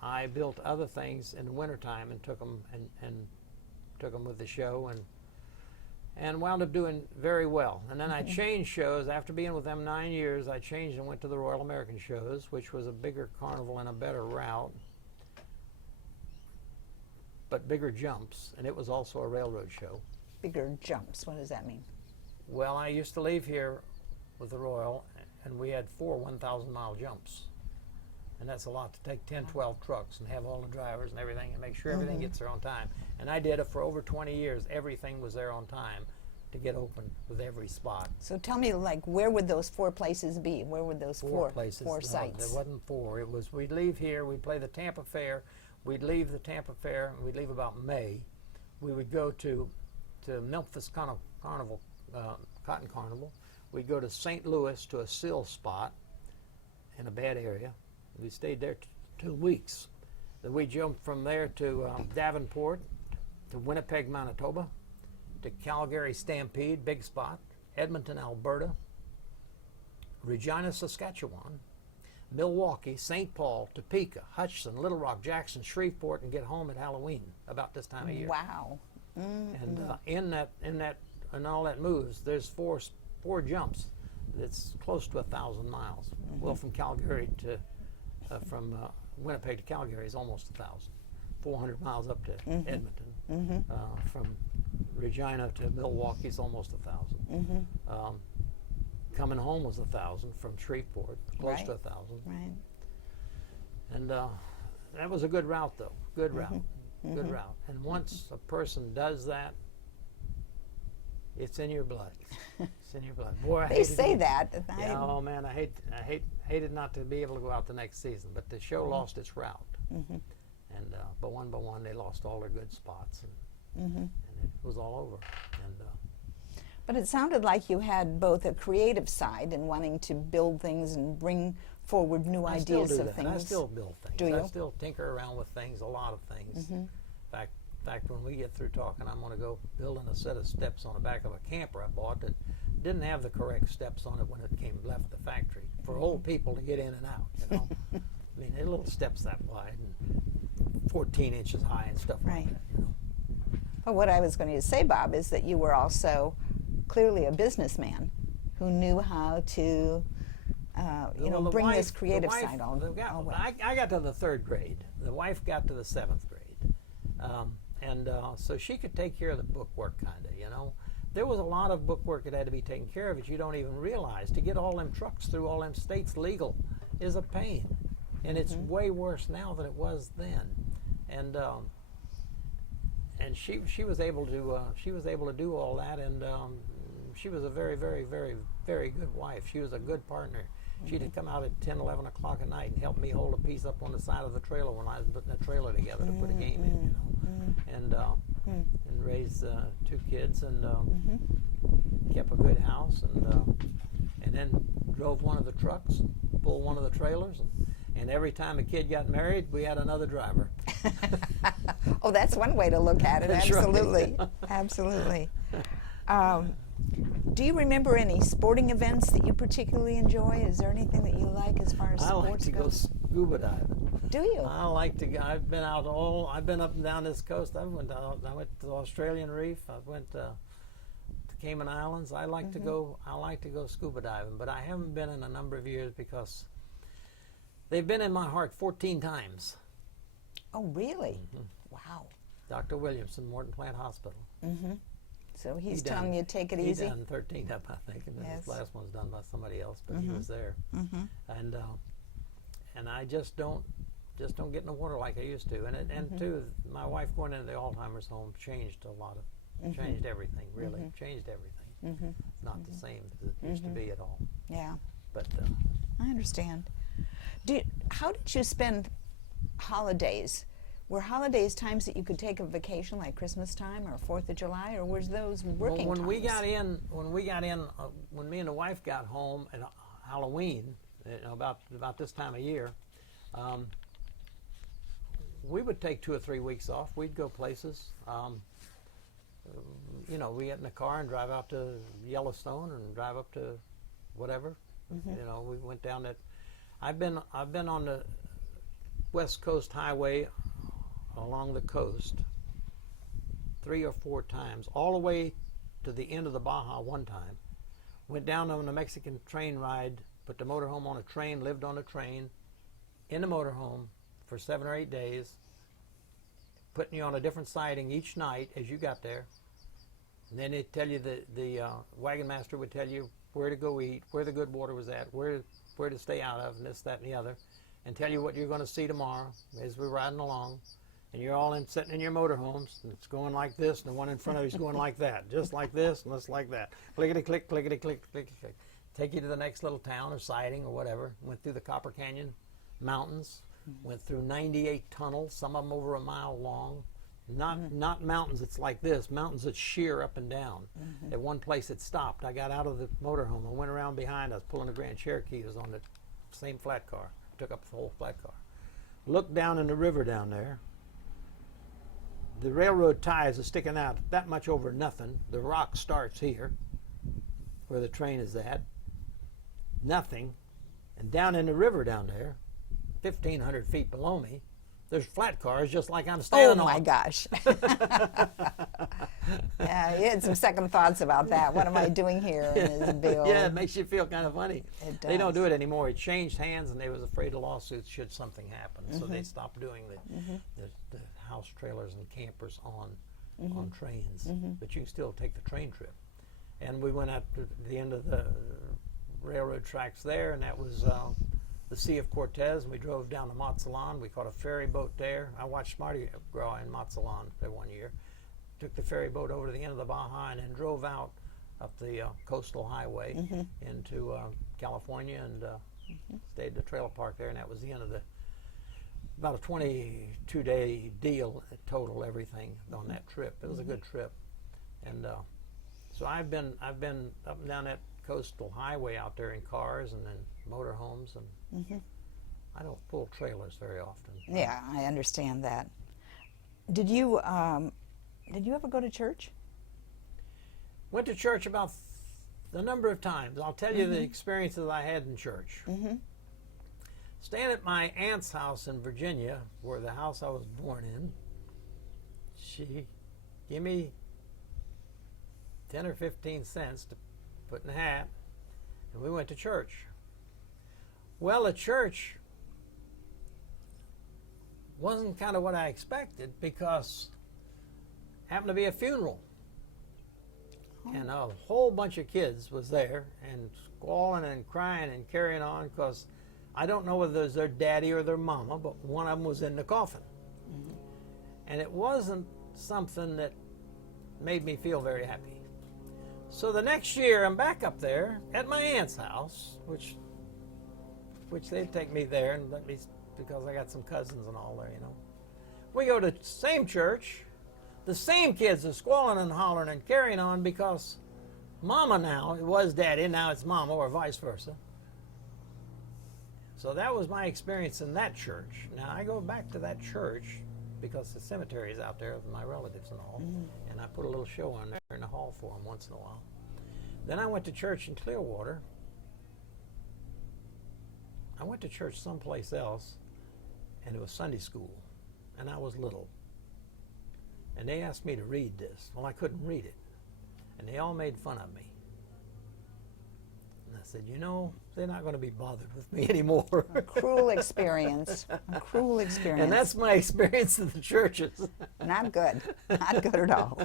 I built other things in the wintertime and took them with the show and wound up doing very well. And then I changed shows. After being with them 9 years, I changed and went to the Royal American Shows, which was a bigger carnival and a better route. but bigger jumps, and it was also a railroad show. Bigger jumps, what does that mean? Well, I used to leave here with the Royal, and we had 4 1,000-mile jumps. And that's a lot to take 10, 12 trucks and have all the drivers and everything and make sure everything gets there on time. And I did it for over 20 years. Everything was there on time to get open with every spot. So tell me, like, where would those 4 places be? Where would those four places. four No, sites? there wasn't 4. It was, we'd leave here, we'd play the Tampa Fair. We'd leave the Tampa Fair, and we'd leave about May. We would go to Memphis Carnival, Cotton Carnival. We'd go to St. Louis to a sill spot in a bad area. We stayed there 2 weeks. Then we jumped from there to Davenport, to Winnipeg, Manitoba, to Calgary Stampede, big spot, Edmonton, Alberta, Regina, Saskatchewan, Milwaukee, St. Paul, Topeka, Hutchinson, Little Rock, Jackson, Shreveport, and get home at Halloween about this time of year. Wow. And in all that moves, there's four jumps. That's close to 1,000 miles. Well, from Calgary to Winnipeg to Calgary is almost 1,000. 400 miles up to Edmonton. From Regina to Milwaukee is almost 1,000. Coming home was 1,000 from Shreveport, close to 1,000. Right. And that was a good route, though. Good route. Good route. And once a person does that, it's in your blood. It's in your blood. Boy, I They say that. Yeah, oh man, I hated not to be able to go out the next season. But the show lost its route, and but one by one they lost all their good spots, and it was all over. And But it sounded like you had both a creative side and wanting to build things and bring forward new I still ideas do of that. things. I still build things. Do you? I still tinker around with things, a lot of things. In fact, when we get through talking, I'm going to go building a set of steps on the back of a camper I bought that didn't have the correct steps on it when it left the factory for old people to get in and out. You know, I mean, they're little steps that wide and 14 inches high and stuff Right. like that. You know. But what I was going to say, Bob, is that you were also clearly a businessman who knew how to, Well, the bring wife- this creative the wife- side all well. I got to the 3rd grade. The wife got to the 7th grade. So she could take care of the bookwork, kind of, you know. There was a lot of bookwork that had to be taken care of that you don't even realize. To get all them trucks through all them states legal is a pain. And it's way worse now than it was then. And she was able to do all that, and she was a very, very, very, very good wife. She was a good partner. She'd come out at 10, 11 o'clock at night and help me hold a piece up on the side of the trailer when I was putting the trailer together to put a game in, you know, and raised 2 kids and kept a good house, and then drove one of the trucks, pulled one of the trailers, and every time a kid got married, we had another driver. Oh, that's one way to look at it. That's right. Absolutely. Absolutely. Do you remember any sporting events that you particularly enjoy? Is there anything that you like as far as I sports like to go goes? scuba diving. Do you? I like to go. I've been up and down this coast. I went to the Australian Reef. I went to Cayman Islands. I like to go. I like to go scuba diving, but I haven't been in a number of years because they've been in my heart 14 times. Oh, really? Wow. Dr. Williamson, Morton Plant Hospital. So he's telling you take it easy? He done 13 up, I think, and then Yes. his last one's done by somebody else, but he was there. And I just don't get in the water like I used to. And too, my wife going into the Alzheimer's home changed a lot of, changed everything, really, changed everything. It's not the same as it used to be at all. Yeah, But I understand. How did you spend holidays? Were holidays times that you could take a vacation, like Christmas time or 4th of July, or was those working when times? when me and the wife got home at Halloween, about this time of year, we would take 2 or 3 weeks off. We'd go places. We get in the car and drive out to Yellowstone and drive up to whatever. We went down that. I've been on the West Coast Highway along the coast 3 or 4 times, all the way to the end of the Baja one time. Went down on a Mexican train ride, put the motorhome on a train, lived on a train in the motorhome for 7 or 8 days, putting you on a different siding each night as you got there. And then they'd tell you, the wagon master would tell you where to go eat, where the good water was at, where to stay out of, and this, that, and the other, and tell you what you're going to see tomorrow as we're riding along. And you're all sitting in your motorhomes, and it's going like this, and the one in front of you is going like that, just like this, and just like that. Clickety-click, clickety-click, clickety-click. Take you to the next little town or siding or whatever. Went through the Copper Canyon Mountains, went through 98 tunnels, some of them over a mile long. Not mountains that's like this, mountains that sheer up and down. At one place it stopped. I got out of the motorhome. I went around behind. I was pulling a Grand Cherokee. It was on the same flat car. Took up the whole flat car. Looked down in the river down there. The railroad ties are sticking out that much over nothing. The rock starts here, where the train is at. Nothing. And down in the river down there, 1,500 feet below me, there's flat cars just like I'm standing on. Oh my gosh. Yeah, you had some second thoughts about that. What am I doing here in this bill? Yeah, it makes you feel kind of funny. It does. They don't do it anymore. It changed hands, and they was afraid of lawsuits should something happen. So they stopped doing the house trailers and campers on trains. But you can still take the train trip. And we went out to the end of the railroad tracks there, and that was the Sea of Cortez, and we drove down to Mazatlan. We caught a ferry boat there. I watched Mardi Gras in Mazatlan there one year. Took the ferry boat over to the end of the Baja and then drove out up the coastal highway into California and stayed at the trailer park there, and that was the end of about a 22-day deal total, everything on that trip. It was a good trip. And so I've been up and down that coastal highway out there in cars and then motorhomes, and I don't pull trailers very often. Yeah, I understand that. Did you ever go to church? Went to church about a number of times. I'll tell you the experiences I had in church. Staying at my aunt's house in Virginia, where the house I was born in, she gave me 10 or 15 cents to put in a hat, and we went to church. Well, the church wasn't kind of what I expected, because it happened to be a funeral. And a whole bunch of kids was there and squalling and crying and carrying on, because I don't know whether it was their daddy or their mama, but one of them was in the coffin. And it wasn't something that made me feel very happy. So the next year I'm back up there at my aunt's house, which they'd take me there and let me, because I got some cousins and all there, you know. We go to the same church. The same kids are squalling and hollering and carrying on, because mama now, it was daddy, now it's mama, or vice versa. So that was my experience in that church. Now I go back to that church because the cemetery is out there with my relatives and all, and I put a little show on there in the hall for them once in a while. Then I went to church in Clearwater. I went to church someplace else, and it was Sunday school, and I was little. And they asked me to read this. Well, I couldn't read it. And they all made fun of me. And I said, you know, they're not going to be bothered with me anymore. A cruel experience. A cruel experience. And that's my experience of the churches. Not good. Not good at all.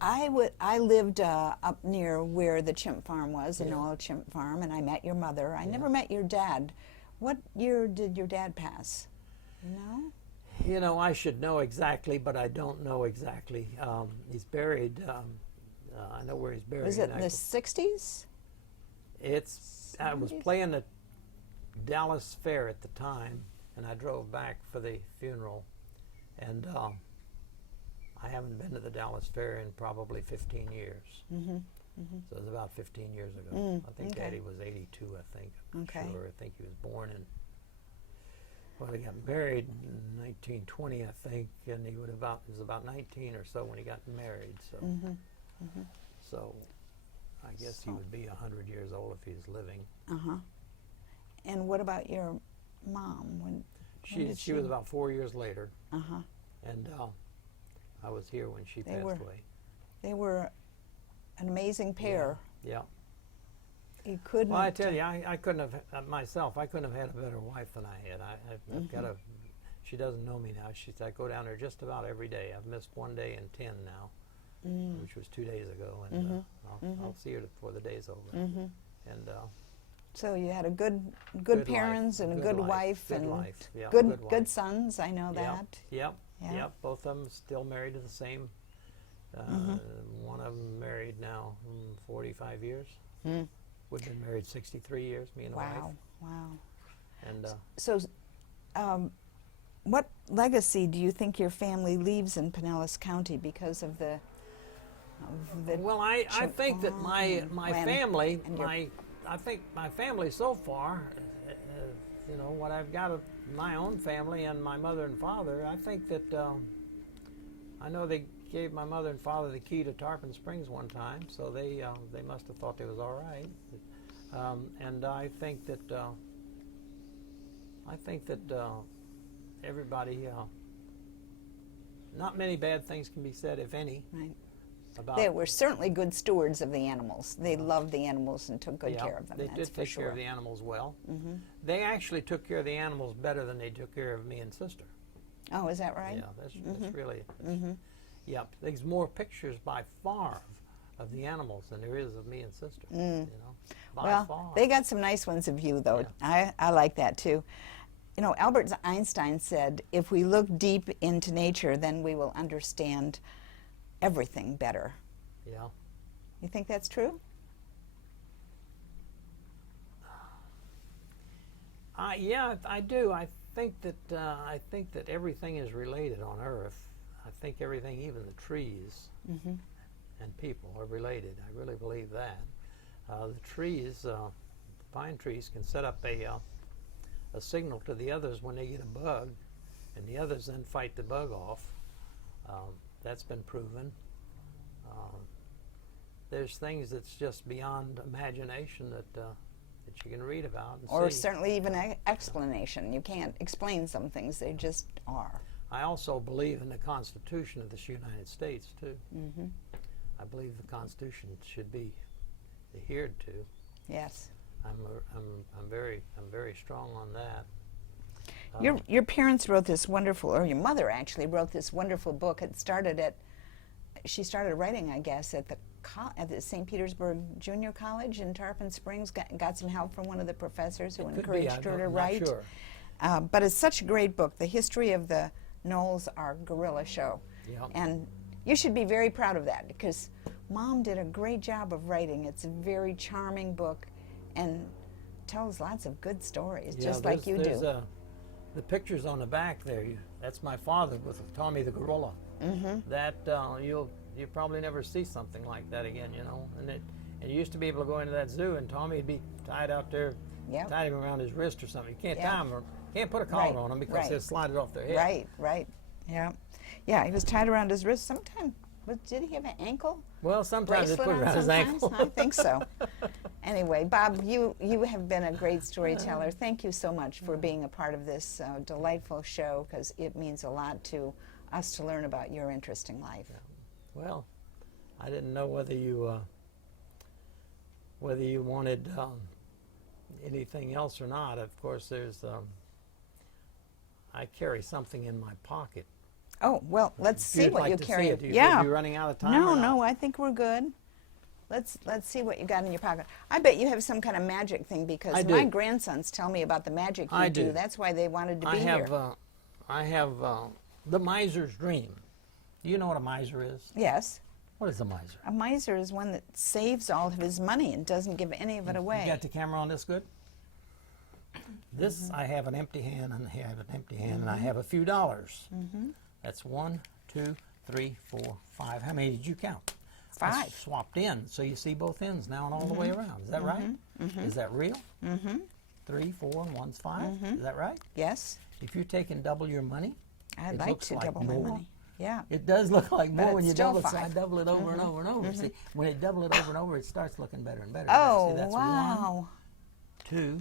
I lived up near where the chimp farm was, the Noell chimp farm, and I met your mother. I never met your dad. What year did your dad pass? You know? You know, I should know exactly, but I don't know exactly. He's buried, I know where he's buried. Was it in the 60s? I was playing the Dallas Fair at the time, and I drove back for the funeral. And I haven't been to the Dallas Fair in probably 15 years. So it was about 15 years ago. I think Daddy was 82, I think. I'm sure. I think he was born in, well, he got married in 1920, I think, and he was about 19 or so when he got married. So, so I guess he would be 100 years old if he's living. And what about your mom? When she was about 4 years later. And I was here when she passed away. They were an amazing pair. Yeah. You couldn't. Well, I tell you, I couldn't have myself. I couldn't have had a better wife than I had. I've got a She doesn't know me now. She said, I go down there just about every day. I've missed 1 day and 10 now, which was 2 days ago, and I'll see her before the day's over. And so you had a good parents life, and a good good life, wife good and life, yeah, good wife. sons. I know that. Yep, Yeah. yep. Both of them still married to the same. One of them married now 45 years. We've been married 63 years, me and the wife. Wow. And So, what legacy do you think your family leaves in Pinellas County because of the? well, I think that my family, and your- I think my family so far, you know, what I've got of my own family and my mother and father, I think that I know they gave my mother and father the key to Tarpon Springs one time, so they must have thought it was all right. And I think that everybody, not many bad things can be said, if any. Right. About They were certainly good stewards of the animals. They loved the animals and took good care of them. They That's did for take sure. care of the animals well. They actually took care of the animals better than they took care of me and sister. Oh, is that right? Yeah, that's really. Yep, there's more pictures by far of the animals than there is of me and sister. You know, by Well, far. they got some nice ones of you, though. I like that too. You know, Albert Einstein said, "If we look deep into nature, then we will understand everything better." Yeah. You think that's true? Yeah, I do. I think that everything is related on Earth. I think everything, even the trees and people, are related. I really believe that. The trees, the pine trees, can set up a signal to the others when they get a bug, and the others then fight the bug off. That's been proven. There's things that's just beyond imagination that you can read about and Or see. certainly even explanation. You can't explain some things, they just are. I also believe in the Constitution of the United States too. I believe the Constitution should be adhered to. Yes. I'm very strong on that. Your parents wrote this wonderful, or your mother actually wrote this wonderful book. She started writing, I guess, at the St. Petersburg Junior College in Tarpon Springs. Got some help from one of the professors who encouraged her to write. Sure. But it's such a great book, The History of the Noells, Our Gorilla Show. Yep. And you should be very proud of that, because Mom did a great job of writing. It's a very charming book and tells lots of good stories, just like you do. The pictures on the back there, that's my father with Tommy the gorilla. That you'll probably never see something like that again, you know. And you used to be able to go into that zoo and Tommy would be tied out there, tied him around his wrist or something. You can't tie him, or can't put a collar on him because they'll slide it off their head. Right. Yeah, he was tied around his wrist. Sometime, did he have an ankle? Well, sometimes they put it around his ankle. I think so. Anyway, Bob, you have been a great storyteller. Thank you so much for being a part of this delightful show, because it means a lot to us to learn about your interesting life. Well, I didn't know whether you wanted anything else or not. Of course, there's I carry something in my pocket. Oh, well, let's see what you carry. Are you running out of time? No, I think we're good. Let's see what you got in your pocket. I bet you have some kind of magic thing, because my grandsons tell me about the magic you do. That's why they wanted to be here. I have the miser's dream. Do you know what a miser is? Yes. What is a miser? A miser is one that saves all of his money and doesn't give any of it away. You got the camera on this good? This, I have an empty hand, and I have an empty hand, and I have a few dollars. That's 1, 2, 3, 4, 5. How many did you count? 5. I swapped in, so you see both ends now and all the way around. Is that right? Is that real? 3, 4, and 1's 5. Is that right? Yes. If you're taking double your money, I'd like to double my money. Yeah. It does look like more when you double it. So I 5. double it over and over and over. See, when you double it over and over, it starts looking better and better. Oh, see, that's wow. 1, 2,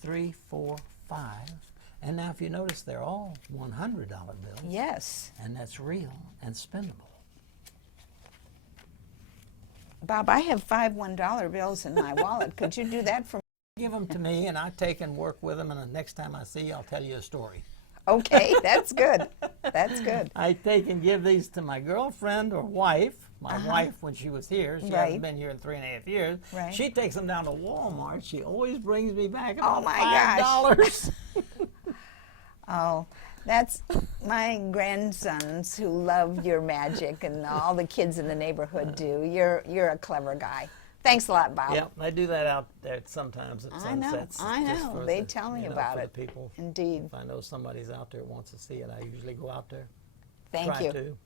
3, 4, 5. And now if you notice, they're all $100 bills. Yes. And that's real and spendable. Bob, I have 5 $1 bills in my wallet. Could you do that for me? Give them to me, and I take and work with them, and the next time I see you, I'll tell you a story. Okay, that's good. That's good. I take and give these to my girlfriend or wife. My wife, when she was here, she Right. hasn't been here in 3.5 years. Right. She takes them down to Walmart. She always brings me back Oh, about my $5. Oh, that's my grandsons who love your magic, and all the kids in the neighborhood do. You're a clever guy. Thanks a lot, Bob. Yep, I do that out there sometimes at I know, sunsets. I just know. for They the- tell me you know, about for it. The people. Indeed. If I know somebody's out there that wants to see it, I usually go out there. Thank Try you. to.